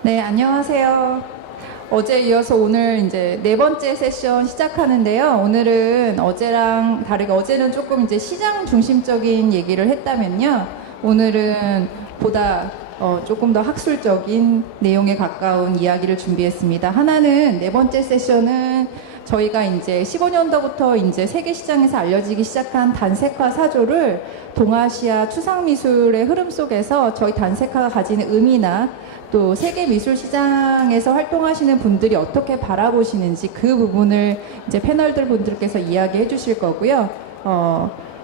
네, 안녕하세요. 어제 이어서 오늘 이제 네 번째 세션 시작하는데요. 오늘은 어제랑 다르게 어제는 조금 이제 시장 중심적인 얘기를 했다면요. 오늘은 보다 조금 더 학술적인 내용에 가까운 이야기를 준비했습니다. 하나는 네 번째 세션은 저희가 이제 15년도부터 이제 세계 시장에서 알려지기 시작한 단색화 사조를 동아시아 추상 미술의 흐름 속에서 저희 단색화가 가지는 의미나 또 세계 미술 시장에서 활동하시는 분들이 어떻게 바라보시는지 그 부분을 이제 패널들 분들께서 이야기해 주실 거고요.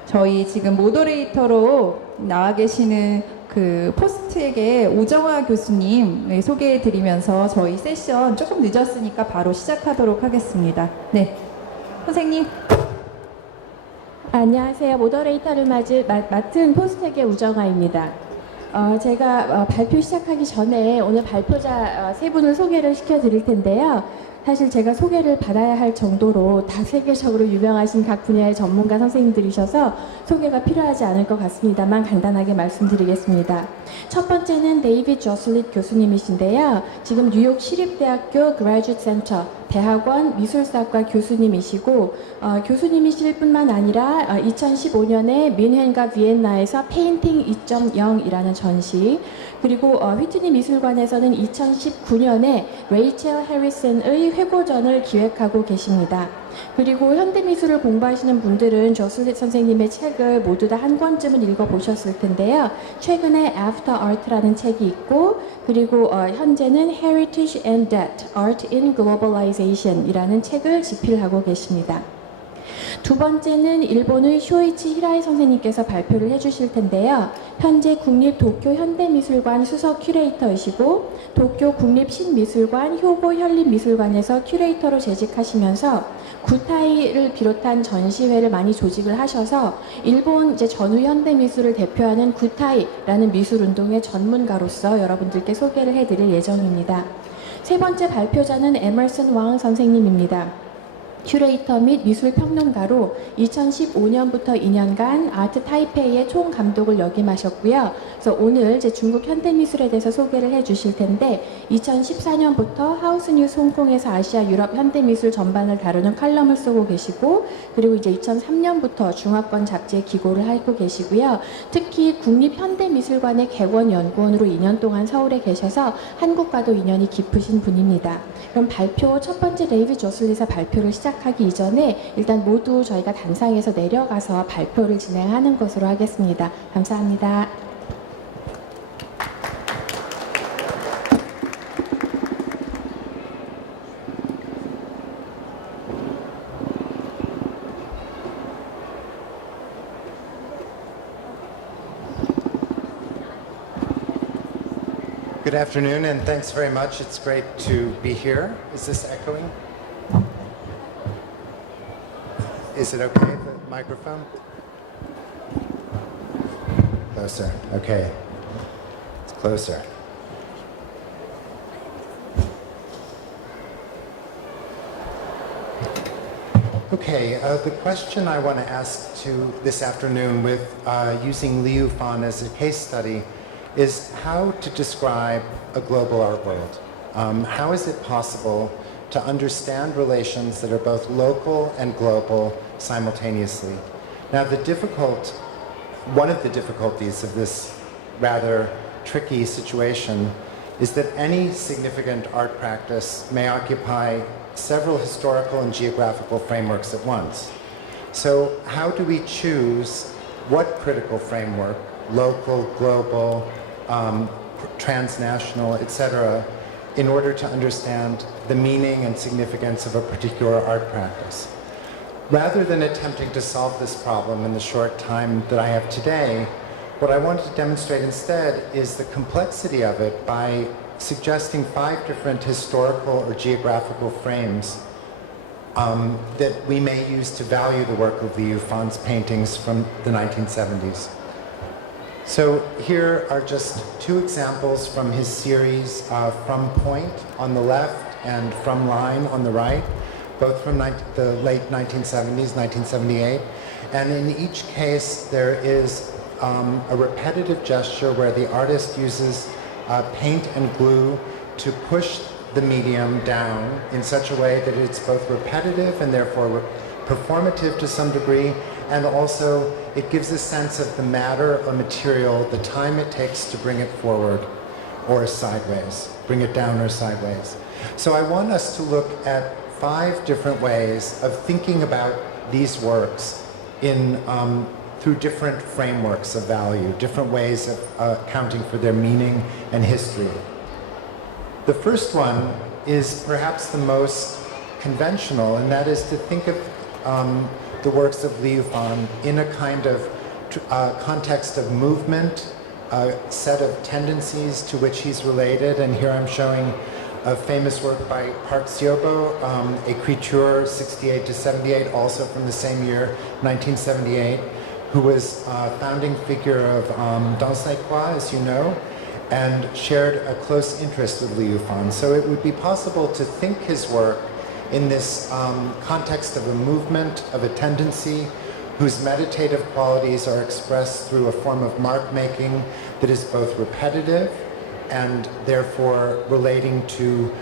저희 지금 모더레이터로 나와 계시는 그 포스트에게 오정화 교수님 소개해 드리면서 저희 세션 조금 늦었으니까 바로 시작하도록 하겠습니다. 네, 선생님. 안녕하세요. 모더레이터를 맡은 포스텍의 우정아입니다. 제가 발표 시작하기 전에 오늘 발표자 세 분을 소개를 시켜드릴 텐데요. 사실 제가 소개를 받아야 할 정도로 다 세계적으로 유명하신 각 분야의 전문가 선생님들이셔서 소개가 필요하지 않을 것 같습니다만 간단하게 말씀드리겠습니다. 첫 번째는 데이빗 조슬릿 교수님이신데요. 지금 뉴욕 시립대학교 그라듀에이트 센터 대학원 미술사학과 교수님이시고 교수님이실 뿐만 아니라 2015년에 뮌헨과 비엔나에서 페인팅 2.0이라는 전시, 그리고 휘트니 미술관에서는 2019년에 레이첼 해리슨의 회고전을 기획하고 계십니다. 그리고 현대미술을 공부하시는 분들은 조슬릿 선생님의 책을 모두 다 한 권쯤은 읽어보셨을 텐데요. 최근에 After Art라는 책이 있고, 그리고 현재는 Heritage and Debt, Art in Globalization 이라는 책을 집필하고 계십니다. 두 번째는 일본의 쇼이치 히라이 선생님께서 발표를 해주실 텐데요. 현재 국립 도쿄 현대미술관 수석 큐레이터이시고 도쿄 국립신미술관 효고 현립미술관에서 큐레이터로 재직하시면서 구타이를 비롯한 전시회를 많이 조직을 하셔서 일본 이제 전후 현대미술을 대표하는 구타이라는 미술운동의 전문가로서 여러분들께 소개를 해드릴 예정입니다. 세 번째 발표자는 에머슨 왕 선생님입니다. 큐레이터 및 미술평론가로 2015년부터 2년간 아트 타이페이의 총감독을 역임하셨고요. 그래서 오늘 제 중국 현대미술에 대해서 소개를 해주실 텐데 2014년부터 하우스뉴스 홍콩에서 아시아 유럽 현대미술 전반을 다루는 칼럼을 쓰고 계시고, 그리고 이제 2003년부터 중화권 잡지에 기고를 하고 계시고요. 특히 국립현대미술관의 객원연구원으로 2년 동안 서울에 계셔서 한국과도 인연이 깊으신 분입니다. 그럼 발표 첫 번째 데이빗 조슬릿의 발표를 시작하기 이전에 일단 모두 저희가 단상에서 내려가서 발표를 진행하는 것으로 하겠습니다. 감사합니다. Good afternoon, and thanks very much. It's great to be here. Is this echoing? Is it okay, the microphone? Closer. Okay. It's closer. Okay, the question I want to ask to this afternoon with using Liu Fan as a case study is how to describe a global art world. How is it possible to understand relations that are both local and global simultaneously? Now, one of the difficulties of this rather tricky situation is that any significant art practice may occupy several historical and geographical frameworks at once. So how do we choose what critical framework, local, global, transnational, etc., in order to understand the meaning and significance of a particular art practice? Rather than attempting to solve this problem in the short time that I have today, what I wanted to demonstrate instead is the complexity of it by suggesting 5 different historical or geographical frames that we may use to value the work of Liu Fan's paintings from the 1970s. So here are just 2 examples from his series From Point on the left and From Line on the right, both from the late 1970s, 1978. And in each case, there is a repetitive gesture where the artist uses paint and glue to push the medium down in such a way that it's both repetitive and therefore performative to some degree, and also it gives a sense of the matter or material, the time it takes to bring it forward or sideways, bring it down or sideways. So I want us to look at 5 different ways of thinking about these works in through different frameworks of value, different ways of accounting for their meaning and history. The first one is perhaps the most conventional, and that is to think of the works of Liu Fan in a kind of context of movement, a set of tendencies to which he's related. And here I'm showing a famous work by Park Siobo, Écriture 68 to 78, also from the same year, 1978, who was a founding figure of Dansai-kwa, as you know, and shared a close interest with Liu Fan. So it would be possible to think his work in this context of a movement, of a tendency, whose meditative qualities are expressed through a form of mark-making that is both repetitive and therefore relating to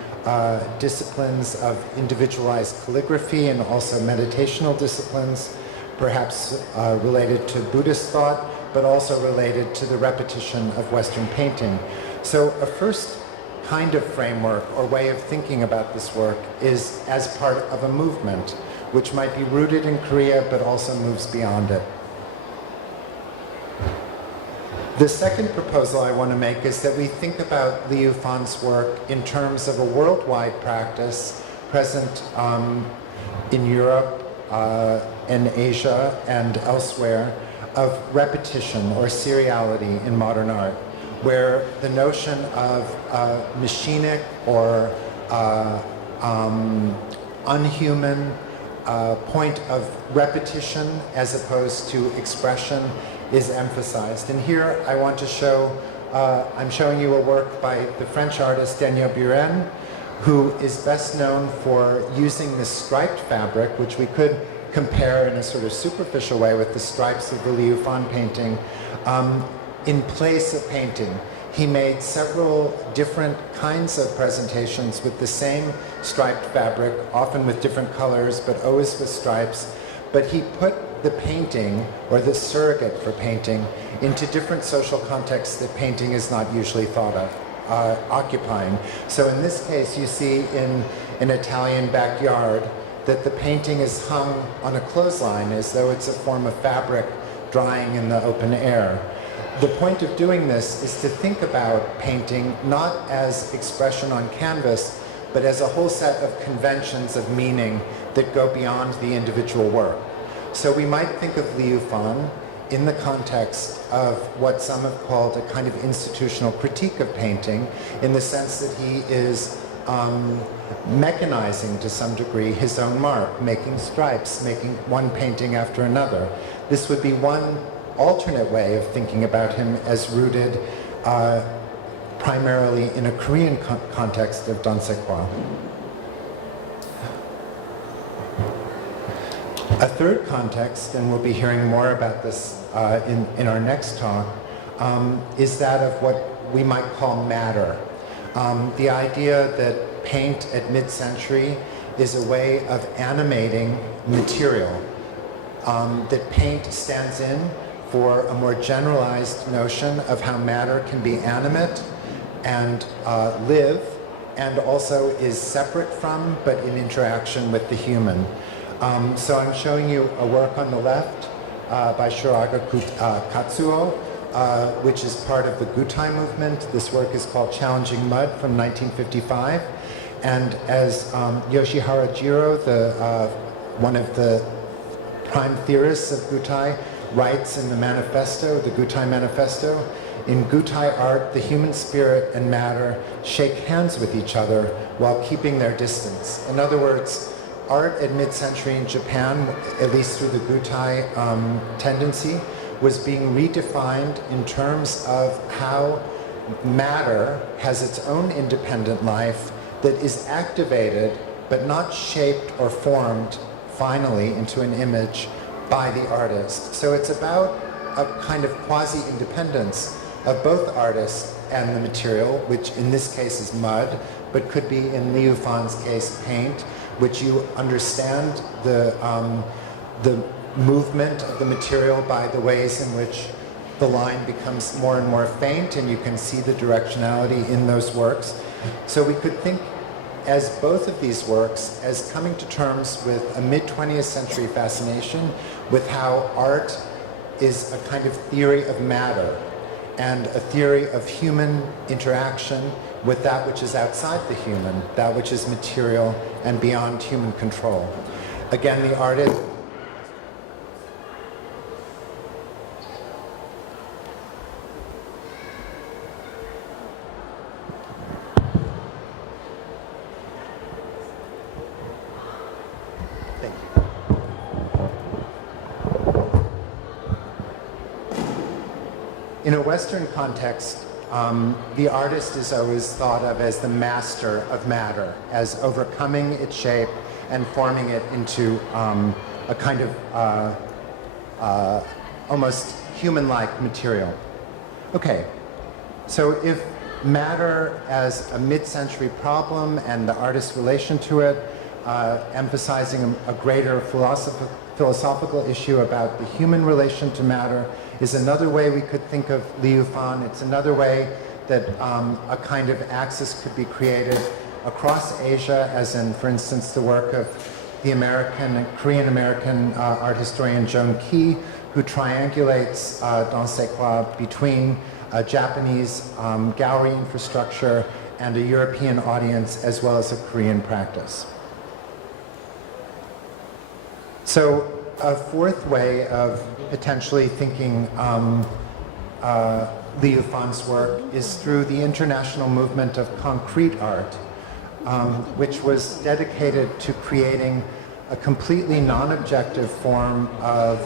disciplines of individualized calligraphy and also meditational disciplines, perhaps related to Buddhist thought, but also related to the repetition of Western painting. So a first kind of framework or way of thinking about this work is as part of a movement, which might be rooted in Korea but also moves beyond it. The second proposal I want to make is that we think about Liu Fan's work in terms of a worldwide practice present in Europe and Asia and elsewhere of repetition or seriality in modern art, where the notion of machinic or unhuman point of repetition as opposed to expression is emphasized. And here I want to show, I'm showing you a work by the French artist Daniel Buren, who is best known for using this striped fabric, which we could compare in a sort of superficial way with the stripes of the Liu Fan painting, in place of painting. He made several different kinds of presentations with the same striped fabric, often with different colors, but always with stripes. But he put the painting, or the surrogate for painting, into different social contexts that painting is not usually thought of occupying. So in this case, you see in an Italian backyard that the painting is hung on a clothesline as though it's a form of fabric drying in the open air. The point of doing this is to think about painting not as expression on canvas, but as a whole set of conventions of meaning that go beyond the individual work. So we might think of Liu Fan in the context of what some have called a kind of institutional critique of painting, in the sense that he is mechanizing to some degree his own mark, making stripes, making one painting after another. This would be one alternate way of thinking about him as rooted primarily in a Korean context of Dansai-kwa. A third context, and we'll be hearing more about this in our next talk, is that of what we might call matter. The idea that paint at mid-century is a way of animating material, that paint stands in for a more generalized notion of how matter can be animate and live, and also is separate from, but in interaction with the human. So I'm showing you a work on the left by Shuraga Katsuo, which is part of the Gutai movement. This work is called Challenging Mud from 1955. And as Yoshihara Jiro, one of the prime theorists of Gutai, writes in the manifesto, the Gutai Manifesto, in Gutai art, the human spirit and matter shake hands with each other while keeping their distance. In other words, art at mid-century in Japan, at least through the Gutai tendency, was being redefined in terms of how matter has its own independent life that is activated but not shaped or formed finally into an image by the artist. So it's about a kind of quasi-independence of both artists and the material, which in this case is mud, but could be in Liu Fan's case paint, which you understand the movement of the material by the ways in which the line becomes more and more faint, and you can see the directionality in those works. So we could think as both of these works as coming to terms with a mid-20th century fascination with how art is a kind of theory of matter and a theory of human interaction with that which is outside the human, that which is material and beyond human control. Again, the artist in a Western context, the artist is always thought of as the master of matter, as overcoming its shape and forming it into a kind of almost human-like material. Okay, so if matter as a mid-century problem and the artist's relation to it, emphasizing a greater philosophical issue about the human relation to matter, is another way we could think of Liu Fan. It's another way that a kind of axis could be created across Asia, as in, for instance, the work of the Korean-American art historian Jung-Ah, who triangulates dans ses quoi between a Japanese gallery infrastructure and a European audience, as well as a Korean practice. So a fourth way of potentially thinking Liu Fan's work is through the international movement of concrete art, which was dedicated to creating a completely non-objective form of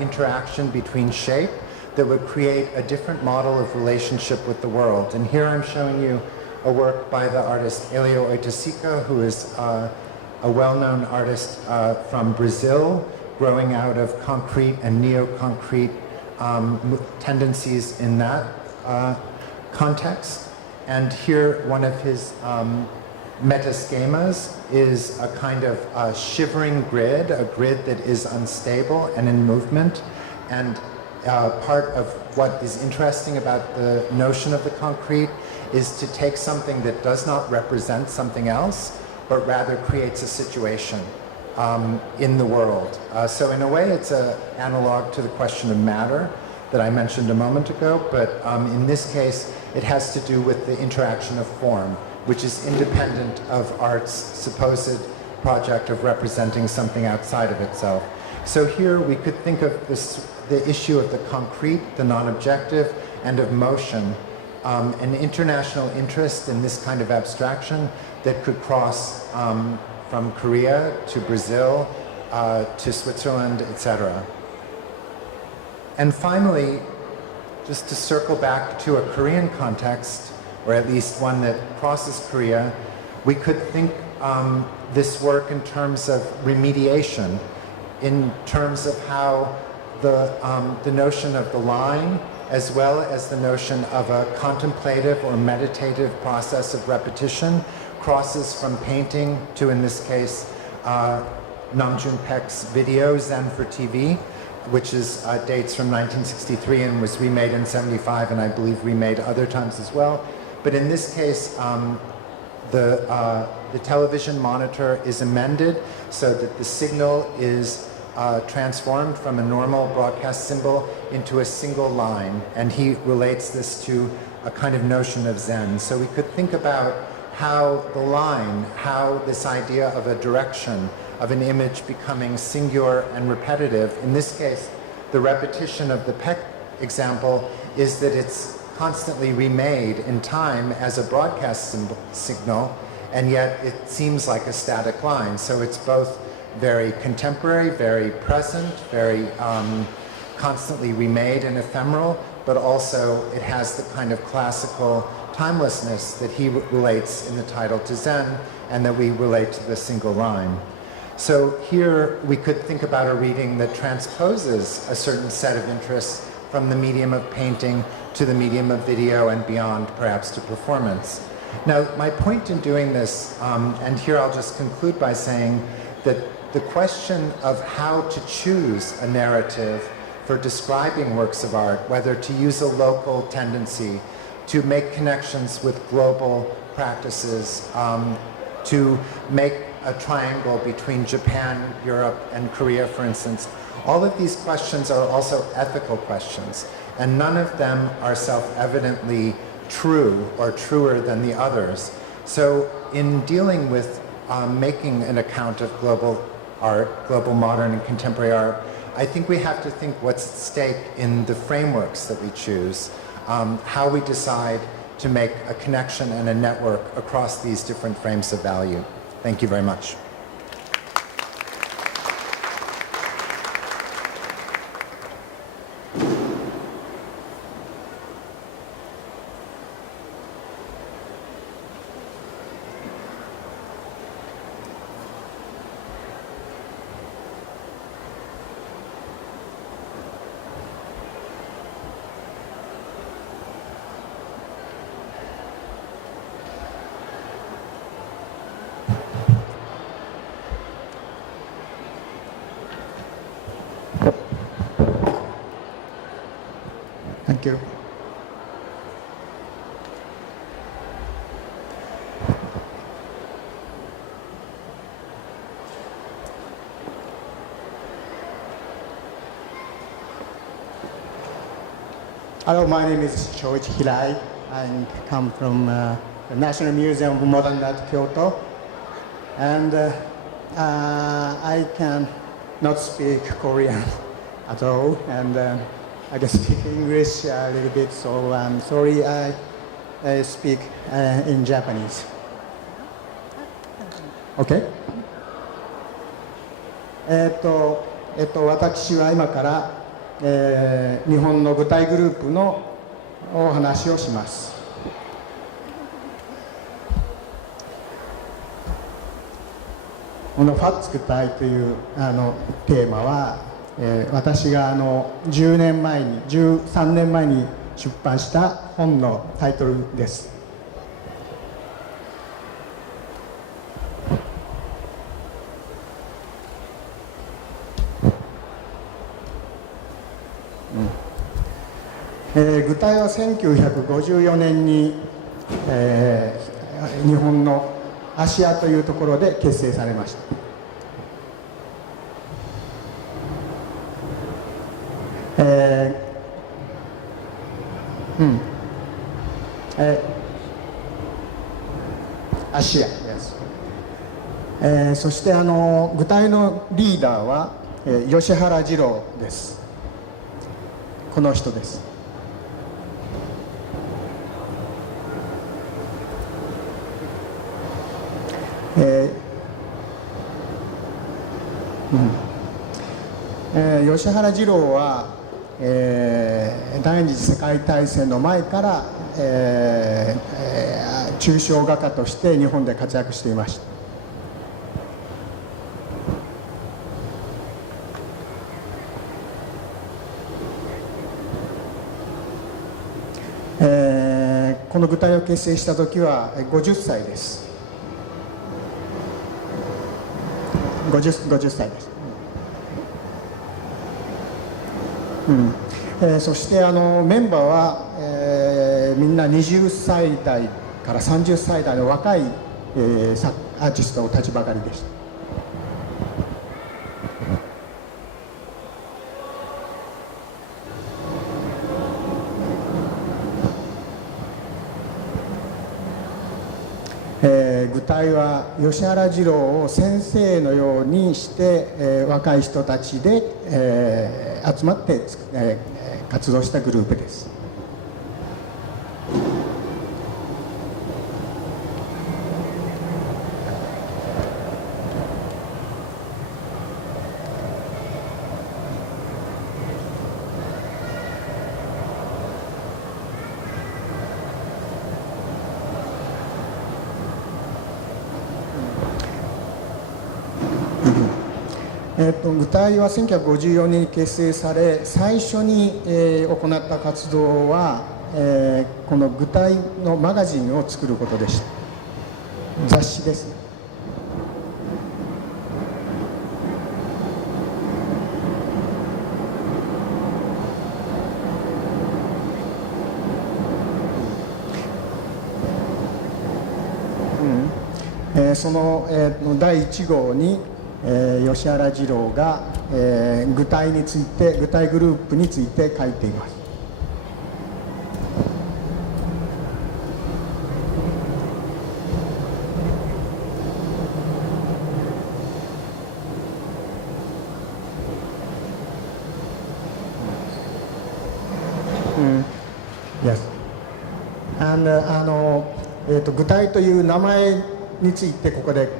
interaction between shape that would create a different model of relationship with the world. And here I'm showing you a work by the artist Elio Oiticica, who is a well-known artist from Brazil, growing out of concrete and neo-concrete tendencies in that context. And here, one of his metaschemas is a kind of shivering grid, a grid that is unstable and in movement. And part of what is interesting about the notion of the concrete is to take something that does not represent something else, but rather creates a situation in the world. So in a way, it's an analog to the question of matter that I mentioned a moment ago, but in this case, it has to do with the interaction of form, which is independent of art's supposed project of representing something outside of itself. So here we could think of the issue of the concrete, the non-objective, and of motion, an international interest in this kind of abstraction that could cross from Korea to Brazil to Switzerland, etc. And finally, just to circle back to a Korean context, or at least one that crosses Korea, we could think this work in terms of remediation, in terms of how the notion of the line, as well as the notion of a contemplative or meditative process of repetition, crosses from painting to, in this case, Nam June-paek's video, Zen for TV, which is dates from 1963 and was remade in '75, and I believe remade other times as well. But in this case, the television monitor is amended so that the signal is transformed from a normal broadcast symbol into a single line, and he relates this to a kind of notion of Zen. So we could think about how the line, how this idea of a direction, of an image becoming singular and repetitive. In this case, the repetition of the Paek example is that it's constantly remade in time as a broadcast signal, and yet it seems like a static line. So it's both very contemporary, very present, very constantly remade and ephemeral, but also it has the kind of classical timelessness that he relates in the title to Zen, and that we relate to the single line. So here we could think about a reading that transposes a certain set of interests from the medium of painting to the medium of video and beyond, perhaps to performance. Now, my point in doing this, and here I'll just conclude by saying that the question of how to choose a narrative for describing works of art, whether to use a local tendency, to make connections with global practices, to make a triangle between Japan, Europe, and Korea, for instance, all of these questions are also ethical questions, and none of them are self-evidently true or truer than the others. So in dealing with making an account of global art, global modern and contemporary art, I think we have to think what's at stake in the frameworks that we choose, how we decide to make a connection and a network across these different frames of value. Thank you very much. Thank you. Hello, my name is Shoichi Hirai. I come from the National Museum of Modern Art, Kyoto. And I can not speak Korean at all. And I can speak English a little bit, so I'm sorry I speak in Japanese. Okay? 私は今から、日本の舞台グループのお話をします。このファッツ具体というテーマは、私が13年前に出版した本のタイトルです。具体は1954年に、日本の芦屋というところで結成されました。芦屋です。そして具体のリーダーは、吉原二郎です。この人です。吉原二郎は、第二次世界大戦の前から、抽象画家として日本で活躍していました。この具体を結成した時は50歳です。50歳です。そしてメンバーは、みんな20歳代から30歳代の若い、アーティストたちばかりでした。具体は吉原二郎を先生のようにして、若い人たちで、集まって、活動したグループです。具体は1954年に結成され、最初に、行った活動は、この具体のマガジンを作ることでした。雑誌ですね。その、第1号に、吉原二郎が、具体について、具体グループについて書いています。Yes. And 具体という名前についてここで、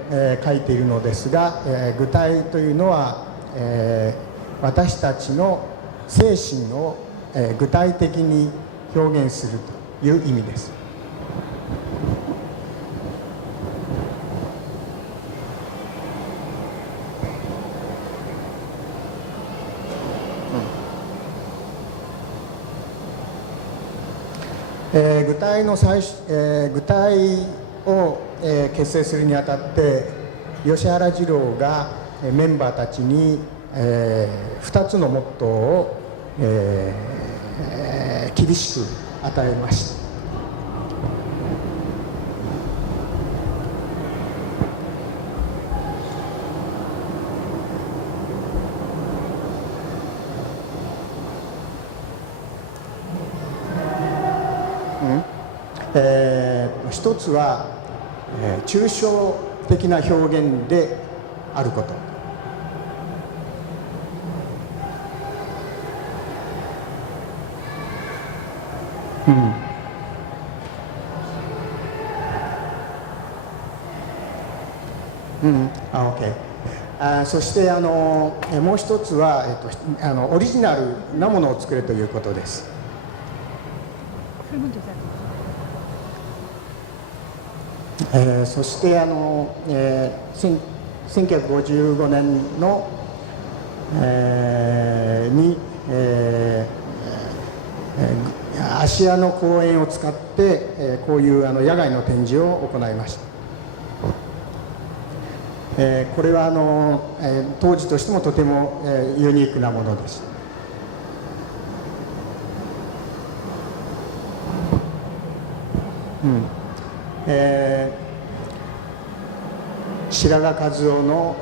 書いているのですが、具体というのは、私たちの精神を、具体的に表現するという意味です。具体の具体を、結成するにあたって吉原二郎が、メンバーたちに、2つのモットーを、厳しく与えました。一つは、抽象的な表現であること。OK。そしてもう一つは、オリジナルなものを作れということです。そして1955年の、に、芦屋の公園を使って、こういう野外の展示を行いました。これは当時としてもとても、ユニークなものです。白髪和夫の、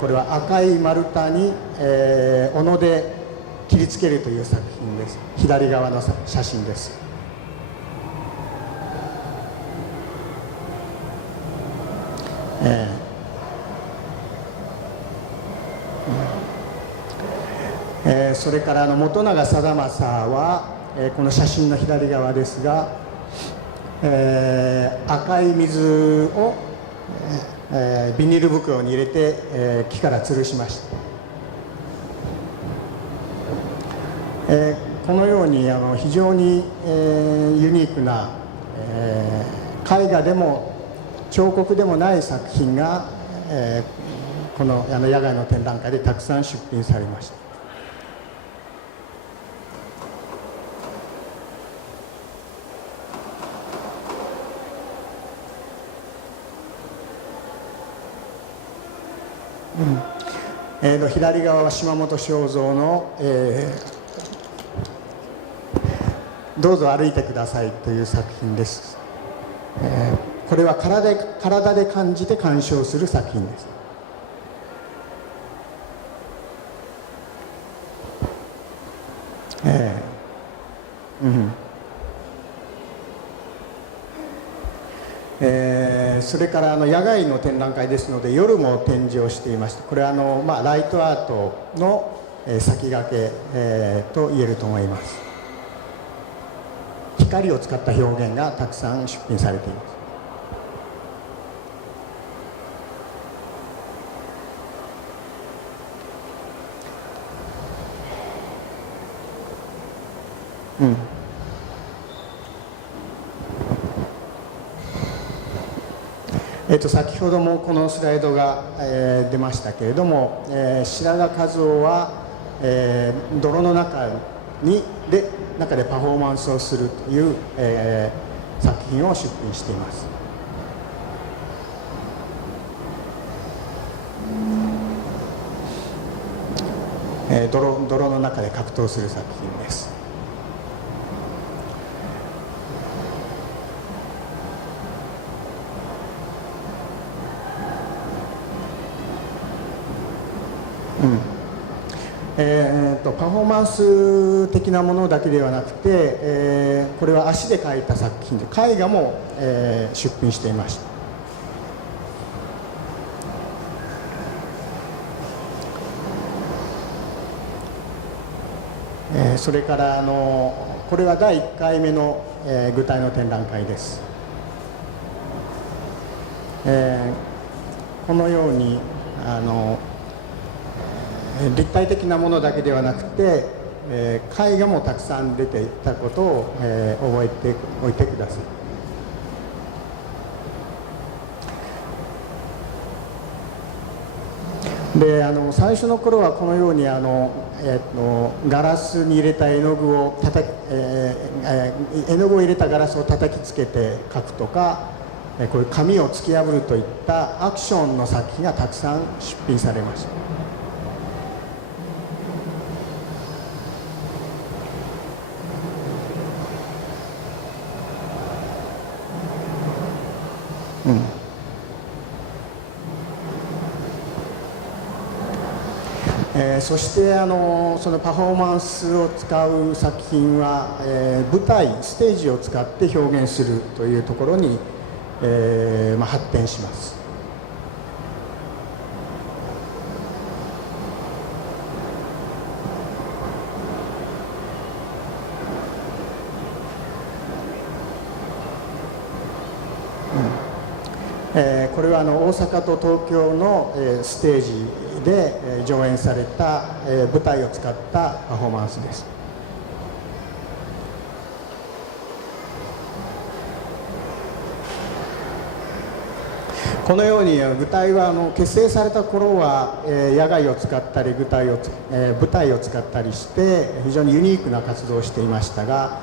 これは赤い丸太に、斧で切りつけるという作品です。左側の写真です。それから本永貞正は、この写真の左側ですが、赤い水を、ビニール袋に入れて、木から吊るしました。このように非常に、ユニークな、絵画でも彫刻でもない作品が、この野外の展覧会でたくさん出品されました。左側は島本正蔵の、どうぞ歩いてくださいという作品です。これは体で感じて鑑賞する作品です。それから野外の展覧会ですので夜も展示をしていました。これはライトアートの、先駆け、と言えると思います。光を使った表現がたくさん出品されています。先ほどもこのスライドが、出ましたけれども、白髪和夫は、泥の中でパフォーマンスをするという、作品を出品しています。泥の中で格闘する作品です。パフォーマンス的なものだけではなくて、これは足で描いた作品で絵画も、出品していました。それからこれは第1回目の、具体の展覧会です。このように立体的なものだけではなくて、絵画もたくさん出ていたことを、覚えておいてください。で最初の頃はこのようにガラスに入れた絵の具を絵の具を入れたガラスを叩きつけて描くとか、こういう紙を突き破るといったアクションの作品がたくさん出品されました。そしてそのパフォーマンスを使う作品は、舞台ステージを使って表現するというところに、発展します。これは大阪と東京の、ステージで上演された舞台を使ったパフォーマンスです。このように舞台は結成された頃は野外を使ったり舞台を使ったりして非常にユニークな活動をしていましたが、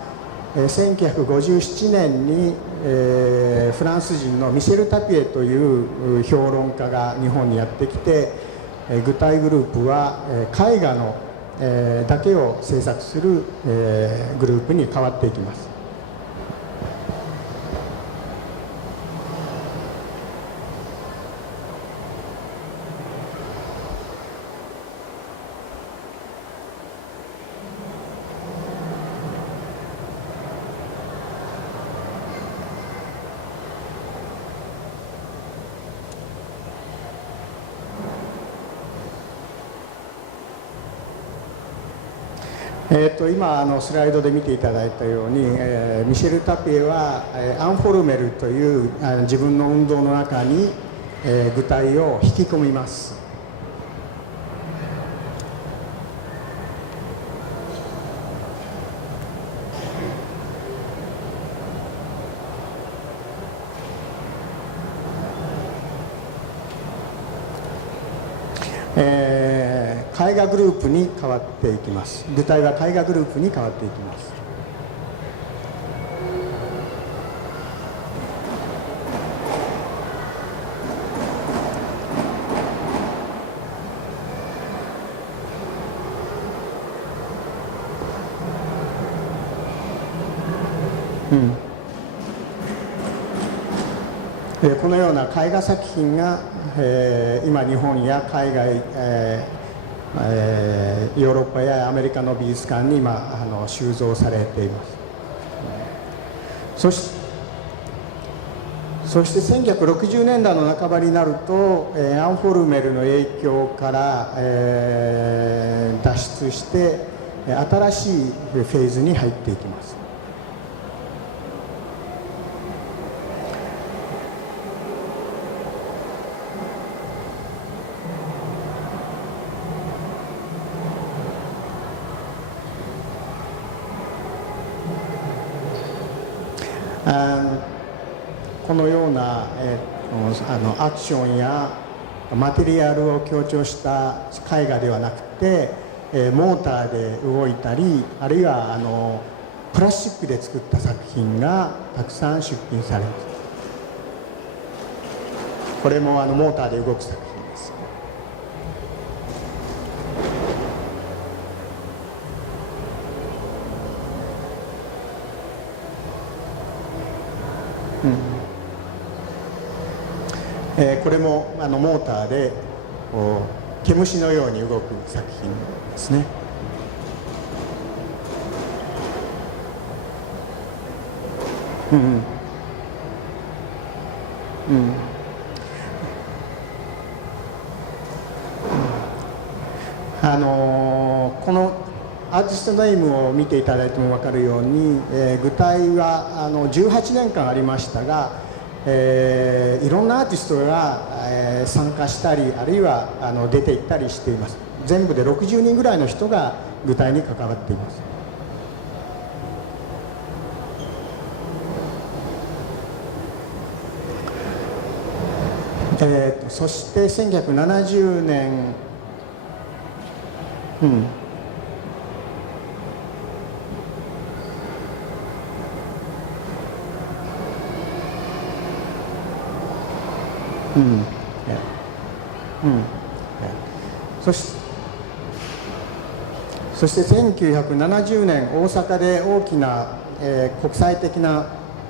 1957年にフランス人のミシェル・タピエという評論家が日本にやってきて、具体グループは絵画のだけを制作するグループに変わっていきます。今スライドで見ていただいたように、ミシェル・タピエはアンフォルメルという自分の運動の中に具体を引き込みます。絵画グループに変わっていきます。具体は絵画グループに変わっていきます。このような絵画作品が、今日本や海外、ヨーロッパやアメリカの美術館に今収蔵されています。そして1960年代の半ばになると、アンフォルメルの影響から、脱出して新しいフェーズに入っていきます。このような、アクションやマテリアルを強調した絵画ではなくて、モーターで動いたり、あるいはプラスチックで作った作品がたくさん出品されます。これもモーターで動く作品です。これもモーターでこう毛虫のように動く作品ですね。このアーティストネームを見ていただいても分かるように、具体は18年間ありましたが、いろんなアーティストが、参加したり、あるいは出ていったりしています。全部で60人ぐらいの人が具体に関わっています。そして1970年、そして1970年大阪で大きな、国際的な、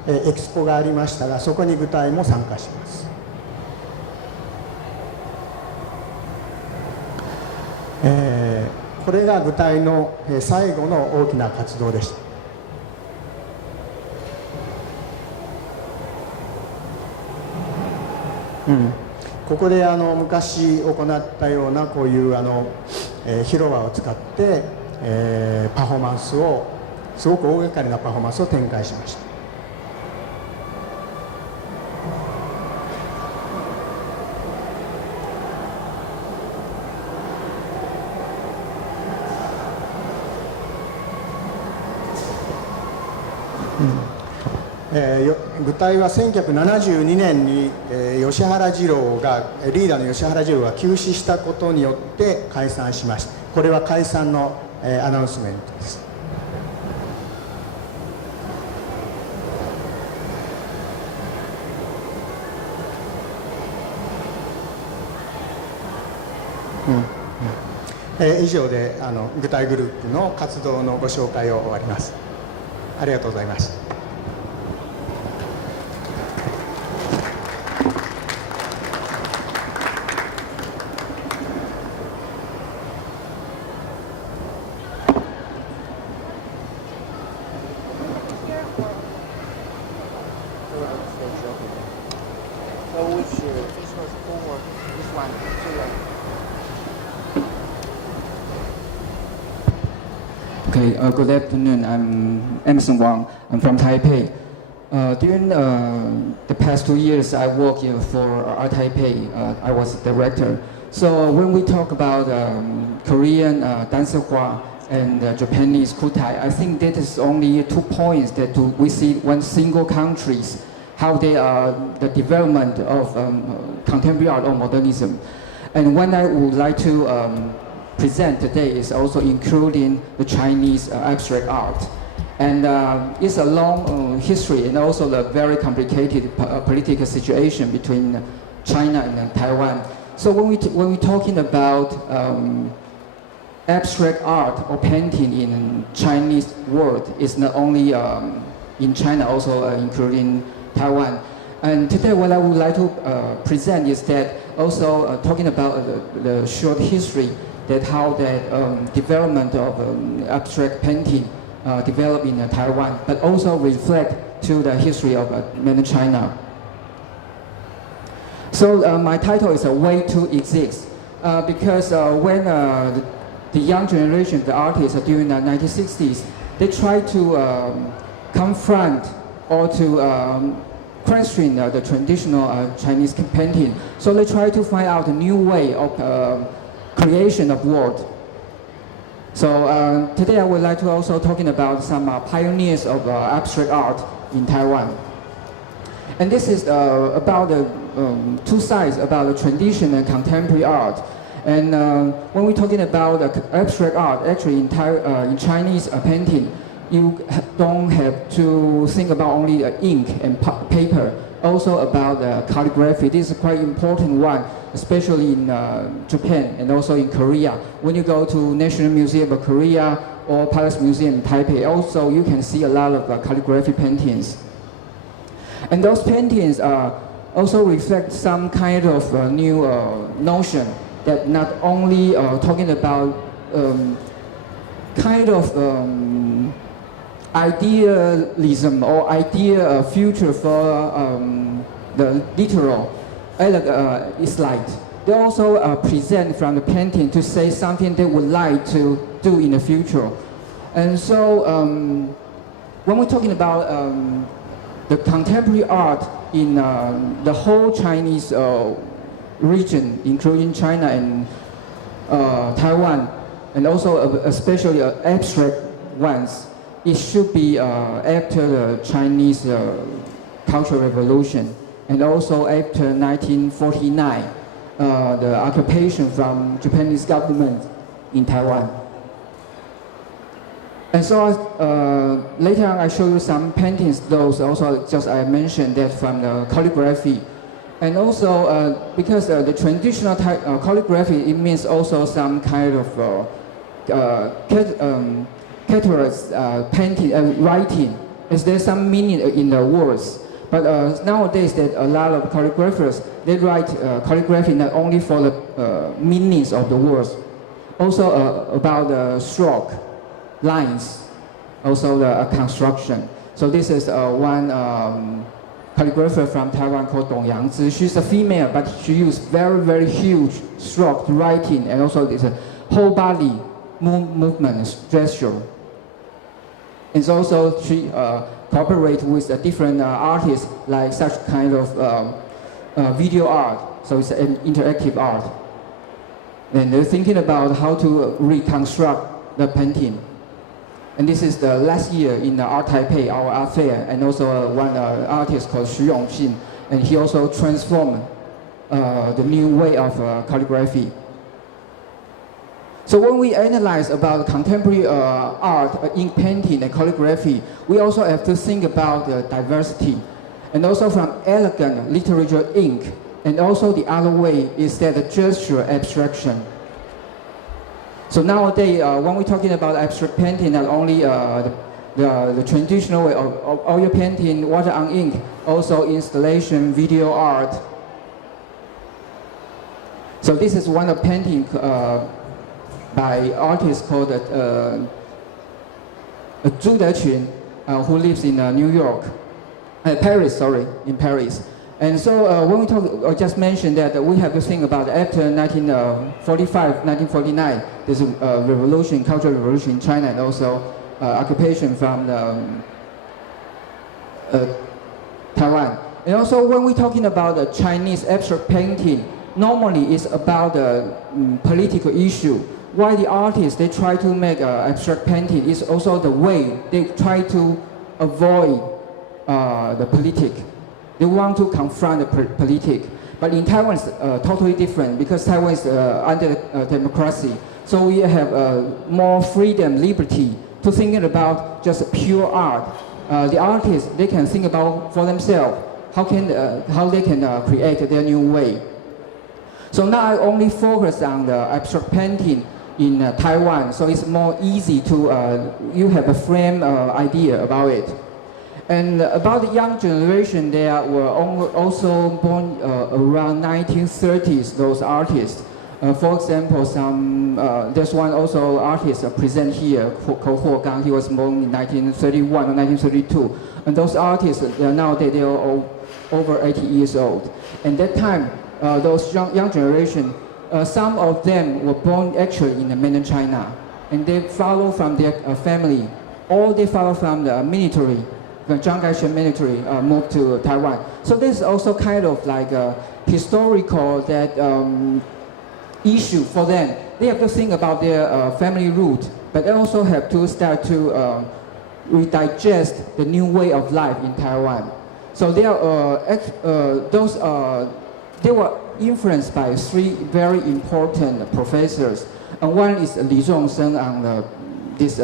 エキスポがありましたが、そこに具体も参加します。これが具体の最後の大きな活動でした。ここで昔行ったようなこういう広場を使って、パフォーマンスをすごく大掛かりなパフォーマンスを展開しました。具体は1972年に、吉原二郎がリーダーの吉原二郎が急死したことによって解散しました。これは解散の、アナウンスメントです。以上で具体グループの活動のご紹介を終わります。ありがとうございます。Okay, good afternoon. I'm Emerson Wang. I'm from Taipei. During the past 2 years, I worked for Art Taipei. I was director. So when we talk about Korean dansehwa and Japanese kutai, I think that is only 2 points that we see one single countries, how they are the development of contemporary art or modernism. And what I would like to present today is also including the Chinese abstract art. And it's a long history and also a very complicated political situation between China and Taiwan. So when we're talking about abstract art or painting in Chinese world, it's not only in China, also including Taiwan. And today what I would like to present is that also talking about the short history, that how that development of abstract painting developed in Taiwan, but also reflect to the history of mainland China. So my title is A Way to Exist, because when the young generation, the artists during the 1960s, they try to confront or to question the traditional Chinese painting. So they try to find out a new way of creation of world. So today I would like to also talking about some pioneers of abstract art in Taiwan. And this is about the two sides about the traditional and contemporary art. And when we're talking about abstract art, actually in Chinese painting, you don't have to think about only ink and paper, also about calligraphy. This is a quite important one, especially in Japan and also in Korea. When you go to National Museum of Korea or Palace Museum in Taipei, also you can see a lot of calligraphy paintings. And those paintings also reflect some kind of new notion that not only talking about kind of idealism or idea future for the literal slide. They also present from the painting to say something they would like to do in the future. And so when we're talking about the contemporary art in the whole Chinese region, including China and Taiwan, and also especially abstract ones, it should be after the Chinese Cultural Revolution, and also after 1949, the occupation from Japanese government in Taiwan. And so later on I show you some paintings, those also just I mentioned that from the calligraphy. And also because the traditional calligraphy, it means also some kind of characters painting, writing. Is there some meaning in the words? But nowadays that a lot of calligraphers, they write calligraphy not only for the meanings of the words, also about the stroke, lines, also the construction. So this is one calligrapher from Taiwan called Dong Yangzi. She's a female, but she used very, very huge stroke writing, and also it's a whole body movement gesture. And also she cooperates with different artists, like such kind of video art. So it's an interactive art. And they're thinking about how to reconstruct the painting. And this is the last year in the Art Taipei, our art fair, and also one artist called Xu Yongxin, and he also transformed the new way of calligraphy. So when we analyze about contemporary art, ink painting and calligraphy, we also have to think about the diversity, and also from elegant literature ink, and also the other way is that the gesture abstraction. So nowadays, when we're talking about abstract painting, not only the traditional way of oil painting, water on ink, also installation, video art. So this is one of painting by artist called Zhu Dequn, who lives in New York, Paris, sorry, in Paris. And so when we talk, I just mentioned that we have to think about after 1945, 1949, there's a revolution, cultural revolution in China, and also occupation from Taiwan. And also when we're talking about the Chinese abstract painting, normally it's about the political issue. Why the artists, they try to make abstract painting is also the way they try to avoid the politic. They want to confront the politic. But in Taiwan, it's totally different because Taiwan is under democracy. So we have more freedom, liberty to thinking about just pure art. The artists, they can think about for themselves how they can create their new way. So now I only focus on the abstract painting in Taiwan, so it's more easy to, you have a frame idea about it. And about the young generation, they were also born around 1930s, those artists. For example, there's one also artist present here, called Huo Gang. He was born in 1931 or 1932. And those artists, nowadays they are over 80 years old. And that time, those young generation, some of them were born actually in the mainland China. And they follow from their family, or they follow from the military. The Jung-Ah military moved to Taiwan. So this is also kind of like a historical issue for them. They have to think about their family root, but they also have to start to redigest the new way of life in Taiwan. So they were influenced by three very important professors. And one is Li Zhongsheng on these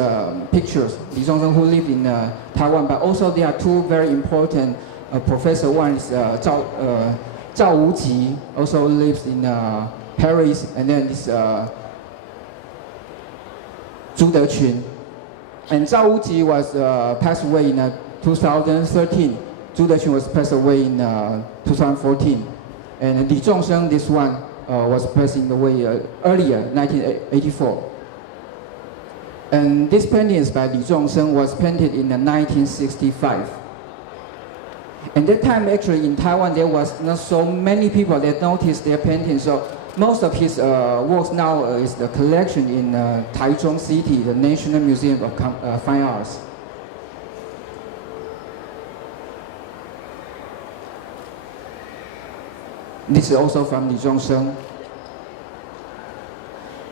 pictures. Li Zhongsheng who lived in Taiwan, but also there are two very important professors. One is Zhao Wuji, also lives in Paris, and then this Zhu Dequn. And Zhao Wuji was passed away in 2013. Zhu Dequn was passed away in 2014. And Li Zhongsheng, this one, was passed away earlier, 1984. And this painting by Li Zhongsheng was painted in 1965. And that time, actually, in Taiwan, there was not so many people that noticed their painting. So most of his works now is the collection in Taichung City, the National Museum of Fine Arts. This is also from Li Zhongsheng.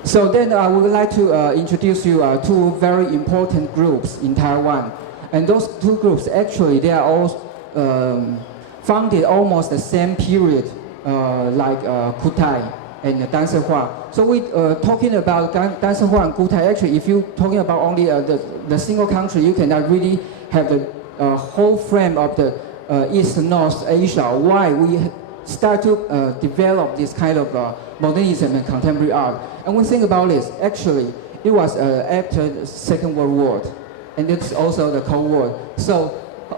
So then I would like to introduce you two very important groups in Taiwan. And those two groups, actually, they are all founded almost the same period, like Kutai and Dansehua. So we talking about Dansehua and Kutai. Actually, if you're talking about only the single country, you cannot really have the whole frame of the East North Asia. Why we start to develop this kind of modernism and contemporary art. And when we think about this, actually, it was after the Second World War, and it's also the Cold War. So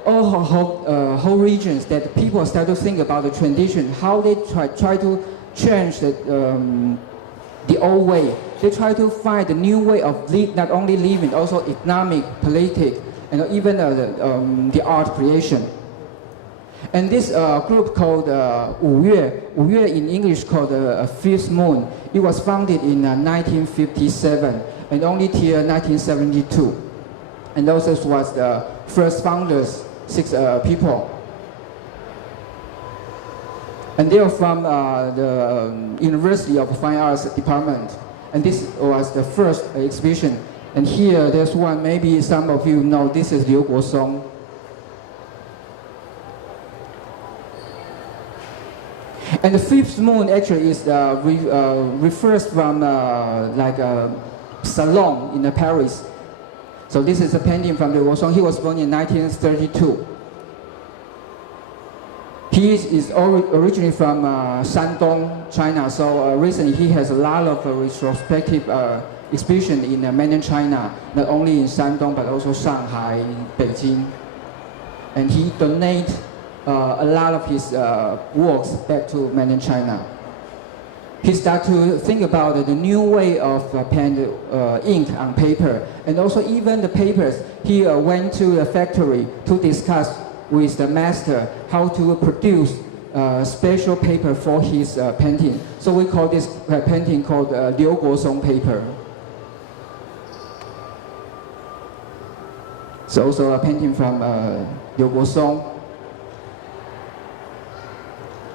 all whole regions that people start to think about the tradition, how they try to change the old way. They try to find a new way of not only living, also economic, political, and even the art creation. And this group called Wu Yue in English called Fifth Moon, it was founded in 1957 and only till 1972. And those was the first founders, 6 people. And they are from the University of Fine Arts Department. And this was the first exhibition. And here there's one, maybe some of you know, this is Liu Guosong. And the Fifth Moon actually is refers from like a salon in Paris. So this is a painting from Liu Guosong. He was born in 1932. He is originally from Shandong, China. So recently he has a lot of retrospective exhibition in mainland China, not only in Shandong but also Shanghai, Beijing. And he donates a lot of his works back to mainland China. He started to think about the new way of pen ink on paper, and also even the papers. He went to a factory to discuss with the master how to produce special paper for his painting. So we call this painting called Liu Guosong paper. So also a painting from Liu Guosong.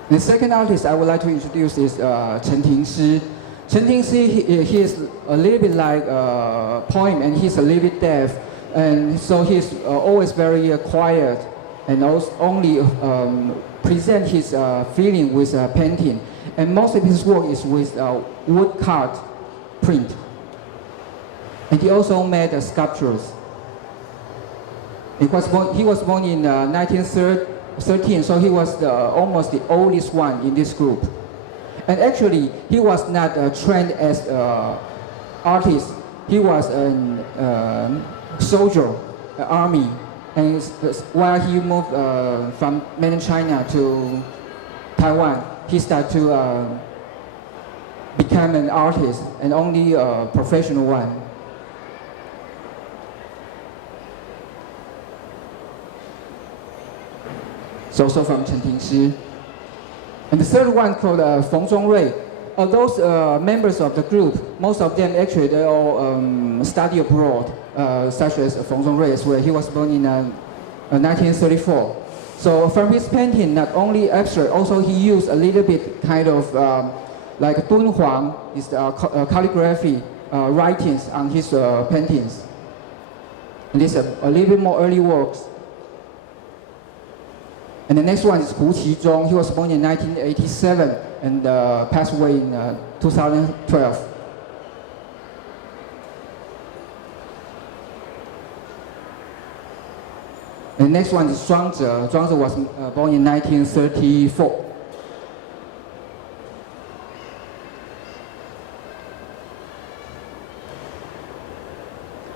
The second artist I would like to introduce is Chen Tingshi. Chen Tingshi, he is a little bit like a poem, and he's a little bit deaf, and so he's always very quiet, and also only present his feeling with painting. And most of his work is with woodcut print. And he also made sculptures. He was born in 1913, so he was almost the oldest one in this group. And actually, he was not trained as an artist. He was a soldier, army. And while he moved from mainland China to Taiwan, he started to become an artist, and only a professional one. It's also from Chen Tingshi. And the third one called Feng Zhongrui. Those members of the group, most of them actually they all study abroad, such as Feng Zhongrui as well. He was born in 1934. So from his painting, not only abstract, also he used a little bit kind of like Dunhuang, his calligraphy writings on his paintings. And these are a little bit more early works. And the next one is Hu Qizhong. He was born in 1987 and passed away in 2012. And the next one is Zhuangzi. Zhuangzi was born in 1934.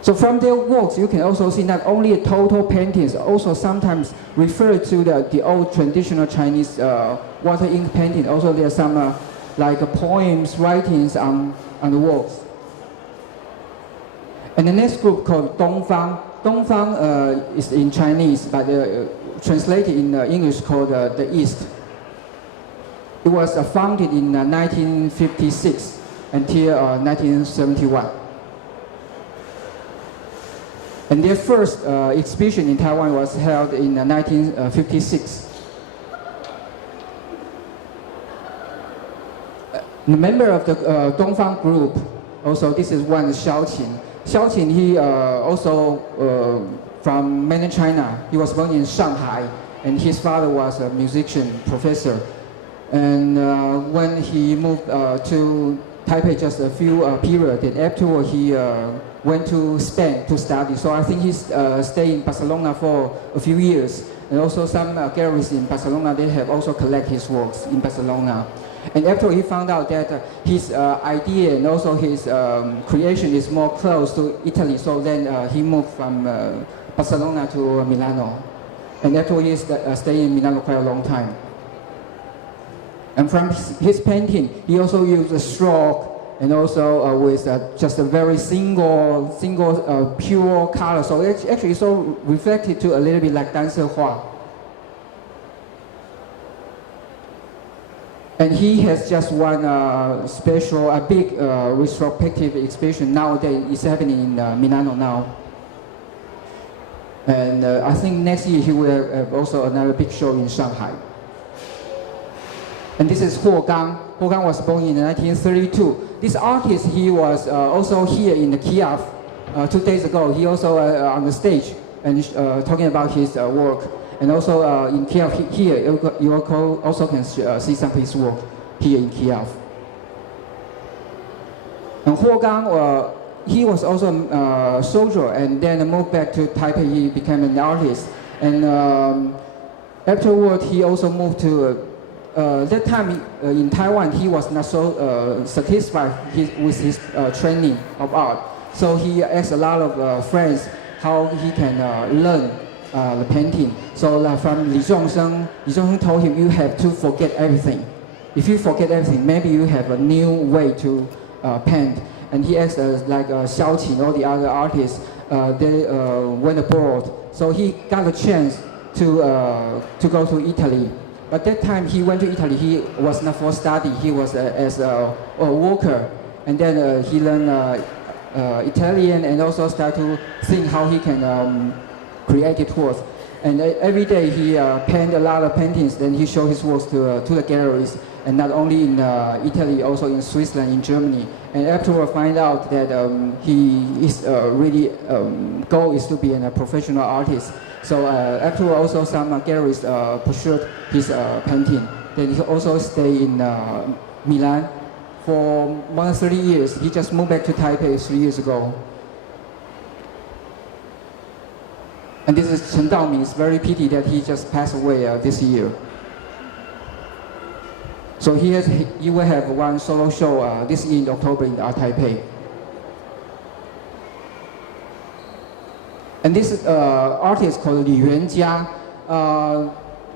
So from their works, you can also see not only total paintings, also sometimes refer to the old traditional Chinese water ink painting. Also there are some like poems, writings on the walls. And the next group called Dongfang. Dongfang is in Chinese, but translated in English called the East. It was founded in 1956 until 1971. And their first exhibition in Taiwan was held in 1956. The member of the Dongfang group, also this is one Xiaoqin. Xiaoqin, he also from mainland China. He was born in Shanghai, and his father was a musician professor. And when he moved to Taipei just a few periods, and afterward he went to Spain to study. So I think he stayed in Barcelona for a few years. And also some galleries in Barcelona, they have also collect his works in Barcelona. And after he found out that his idea and also his creation is more close to Italy, so then he moved from Barcelona to Milano. And after he stayed in Milano quite a long time. And from his painting, he also used a stroke and also with just a very single pure color. So it's actually so reflected to a little bit like Dancer Hua. And he has just one special, a big retrospective exhibition nowadays. It's happening in Milano now. And I think next year he will have also another big show in Shanghai. And this is Huo Gang. Huo Gang was born in 1932. This artist, he was also here in the KIAF 2 days ago. He also on the stage and talking about his work. And also in KIAF here, you also can see some of his work here in KIAF. And Huo Gang, he was also a soldier and then moved back to Taipei. He became an artist. And afterward, he also moved to that time in Taiwan, he was not so satisfied with his training of art. So he asked a lot of friends how he can learn the painting. So from Li Zhongsheng told him, you have to forget everything. If you forget everything, maybe you have a new way to paint. And he asked like Xiaoqin, all the other artists, they went abroad. So he got a chance to go to Italy. But that time he went to Italy, he was not for study, he was as a worker. And then he learned Italian and also started to think how he can create it works. And every day he painted a lot of paintings, then he showed his works to the galleries. And not only in Italy, also in Switzerland, in Germany. And afterward find out that he is really goal is to be a professional artist. So afterward also some galleries pursued his painting. Then he also stayed in Milan for more than 30 years. He just moved back to Taipei 3 years ago. And this is Chen Daomin. It's very pity that he just passed away this year. So he will have one solo show this year in October in Art Taipei. And this artist called Li Yuanjia.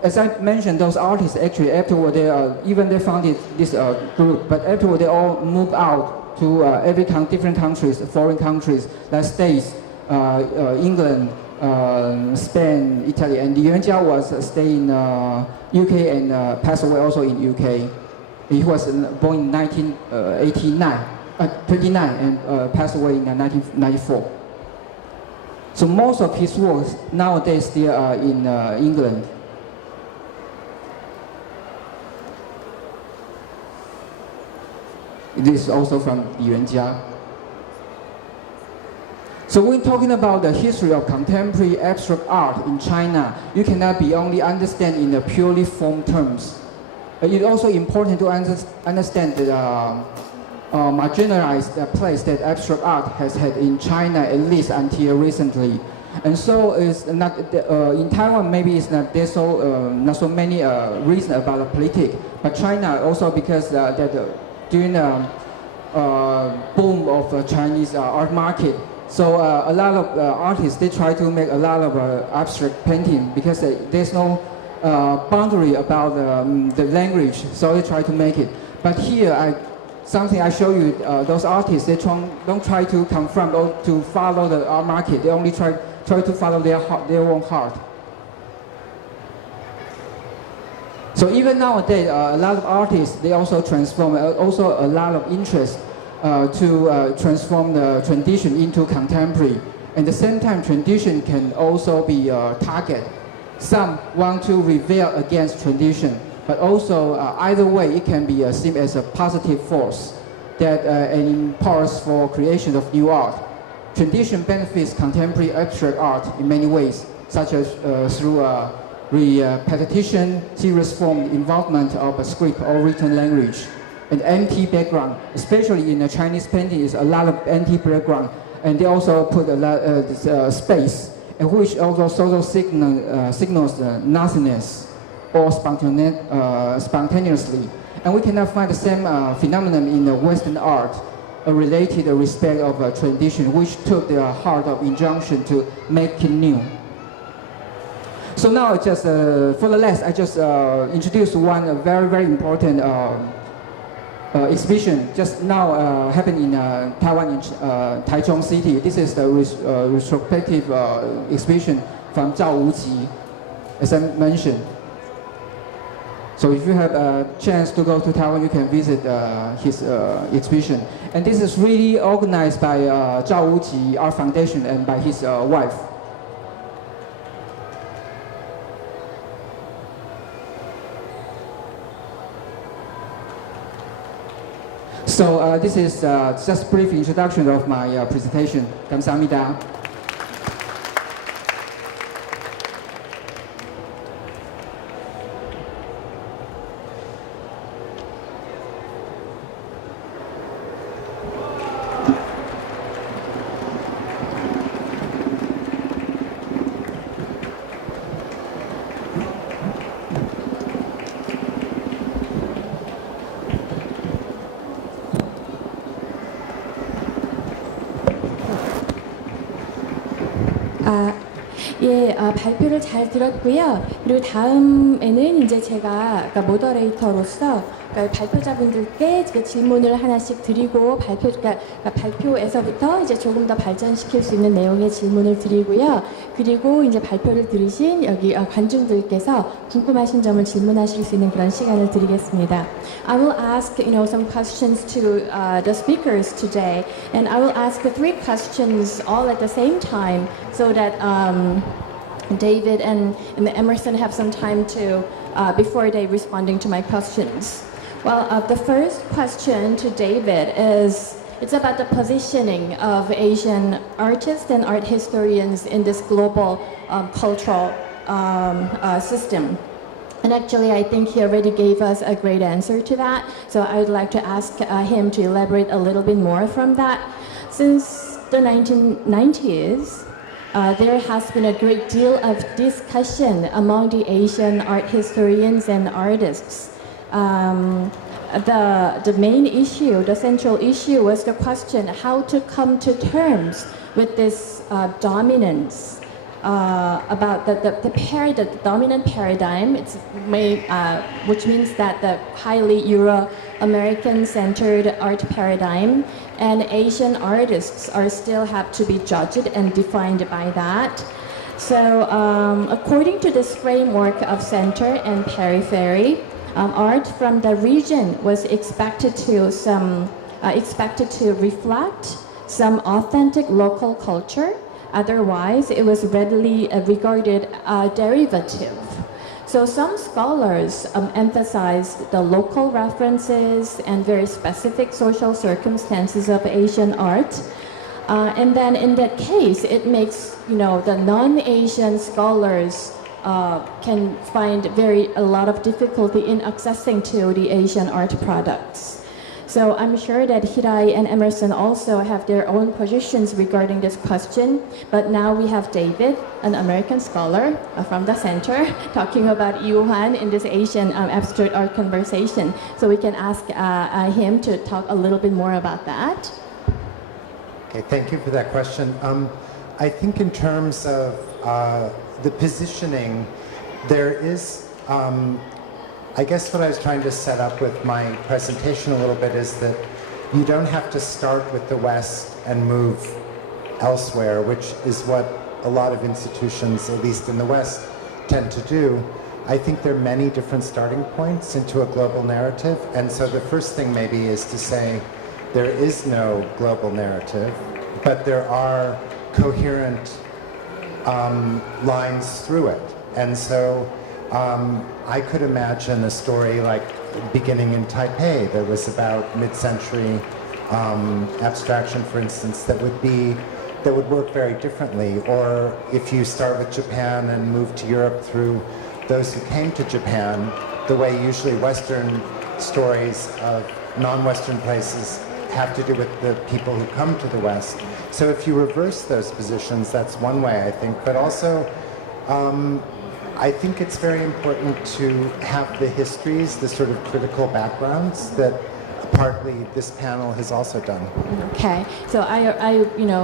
As I mentioned, those artists actually afterward they founded this group, but afterward they all moved out to different countries, foreign countries, like States, England, Spain, Italy, and Li Yuanjia was staying in UK and passed away also in UK. He was born in 1929 and passed away in 1994. So most of his works nowadays still are in England. This is also from Li Yuanjia. So when talking about the history of contemporary abstract art in China, you cannot be only understand in the purely form terms. It's also important to understand the marginalized place that abstract art has had in China, at least until recently. And so it's not in Taiwan. Maybe it's not there's not so many reasons about the politics, but China also because during the boom of the Chinese art market. So a lot of artists, they try to make a lot of abstract painting because there's no boundary about the language, so they try to make it. But here, something I show you, those artists, they don't try to confront or to follow the art market. They only try to follow their own heart. So even nowadays, a lot of artists, they also transform, also a lot of interest to transform the tradition into contemporary. At the same time, tradition can also be a target. Some want to rebel against tradition, but also either way, it can be seen as a positive force that empowers for creation of new art. Tradition benefits contemporary abstract art in many ways, such as through repetition, serious form, involvement of a script or written language. An empty background, especially in the Chinese painting, is a lot of empty background, and they also put a lot of space, and which also signals nothingness or spontaneously. And we cannot find the same phenomenon in the Western art, a related respect of tradition, which took the heart of injunction to make it new. So now, just for the last, I just introduce one very, very important exhibition just now happened in Taiwan, in Taichung City. This is the retrospective exhibition from Zhao Wuji, as I mentioned. So if you have a chance to go to Taiwan, you can visit his exhibition. And this is really organized by Zhao Wuji Art Foundation and by his wife. So this is just a brief introduction of my presentation. 감사합니다. 발표를 잘 들었고요. 그리고 다음에는 이제 제가 모더레이터로서 발표자분들께 질문을 하나씩 드리고 발표에서부터 이제 조금 더 발전시킬 수 있는 내용의 질문을 드리고요. 그리고 이제 발표를 들으신 여기 관중들께서 궁금하신 점을 질문하실 수 있는 그런 시간을 드리겠습니다. I will ask, some questions to the speakers today, and I will ask the 3 questions all at the same time, so that David and Emerson have some time to before they responding to my questions. Well, the first question to David it's about the positioning of Asian artists and art historians in this global cultural system. And actually, I think he already gave us a great answer to that. So I would like to ask him to elaborate a little bit more from that. Since the 1990s, there has been a great deal of discussion among the Asian art historians and artists. The main issue, the central issue, was the question how to come to terms with this dominance, about the dominant paradigm, which means that the highly Euro-American centered art paradigm, and Asian artists still have to be judged and defined by that. So according to this framework of center and periphery, art from the region was expected to reflect some authentic local culture. Otherwise, it was readily regarded derivative. So some scholars emphasized the local references and very specific social circumstances of Asian art. And then in that case, it makes the non-Asian scholars can find a lot of difficulty in accessing to the Asian art products. So I'm sure that Hirai and Emerson also have their own positions regarding this question. But now we have David, an American scholar from the center, talking about Yuhan in this Asian abstract art conversation. So we can ask him to talk a little bit more about that. Okay, thank you for that question. I think in terms of the positioning, there is, I guess what I was trying to set up with my presentation a little bit is that you don't have to start with the West and move elsewhere, which is what a lot of institutions, at least in the West, tend to do. I think there are many different starting points into a global narrative, and so the first thing maybe is to say there is no global narrative, but there are coherent lines through it. And so I could imagine a story like beginning in Taipei that was about mid-century abstraction, for instance, that would work very differently. Or if you start with Japan and move to Europe through those who came to Japan, the way usually Western stories of non-Western places have to do with the people who come to the West. So if you reverse those positions, that's one way, I think. But also, I think it's very important to have the histories, the sort of critical backgrounds that partly this panel has also done. Okay, so I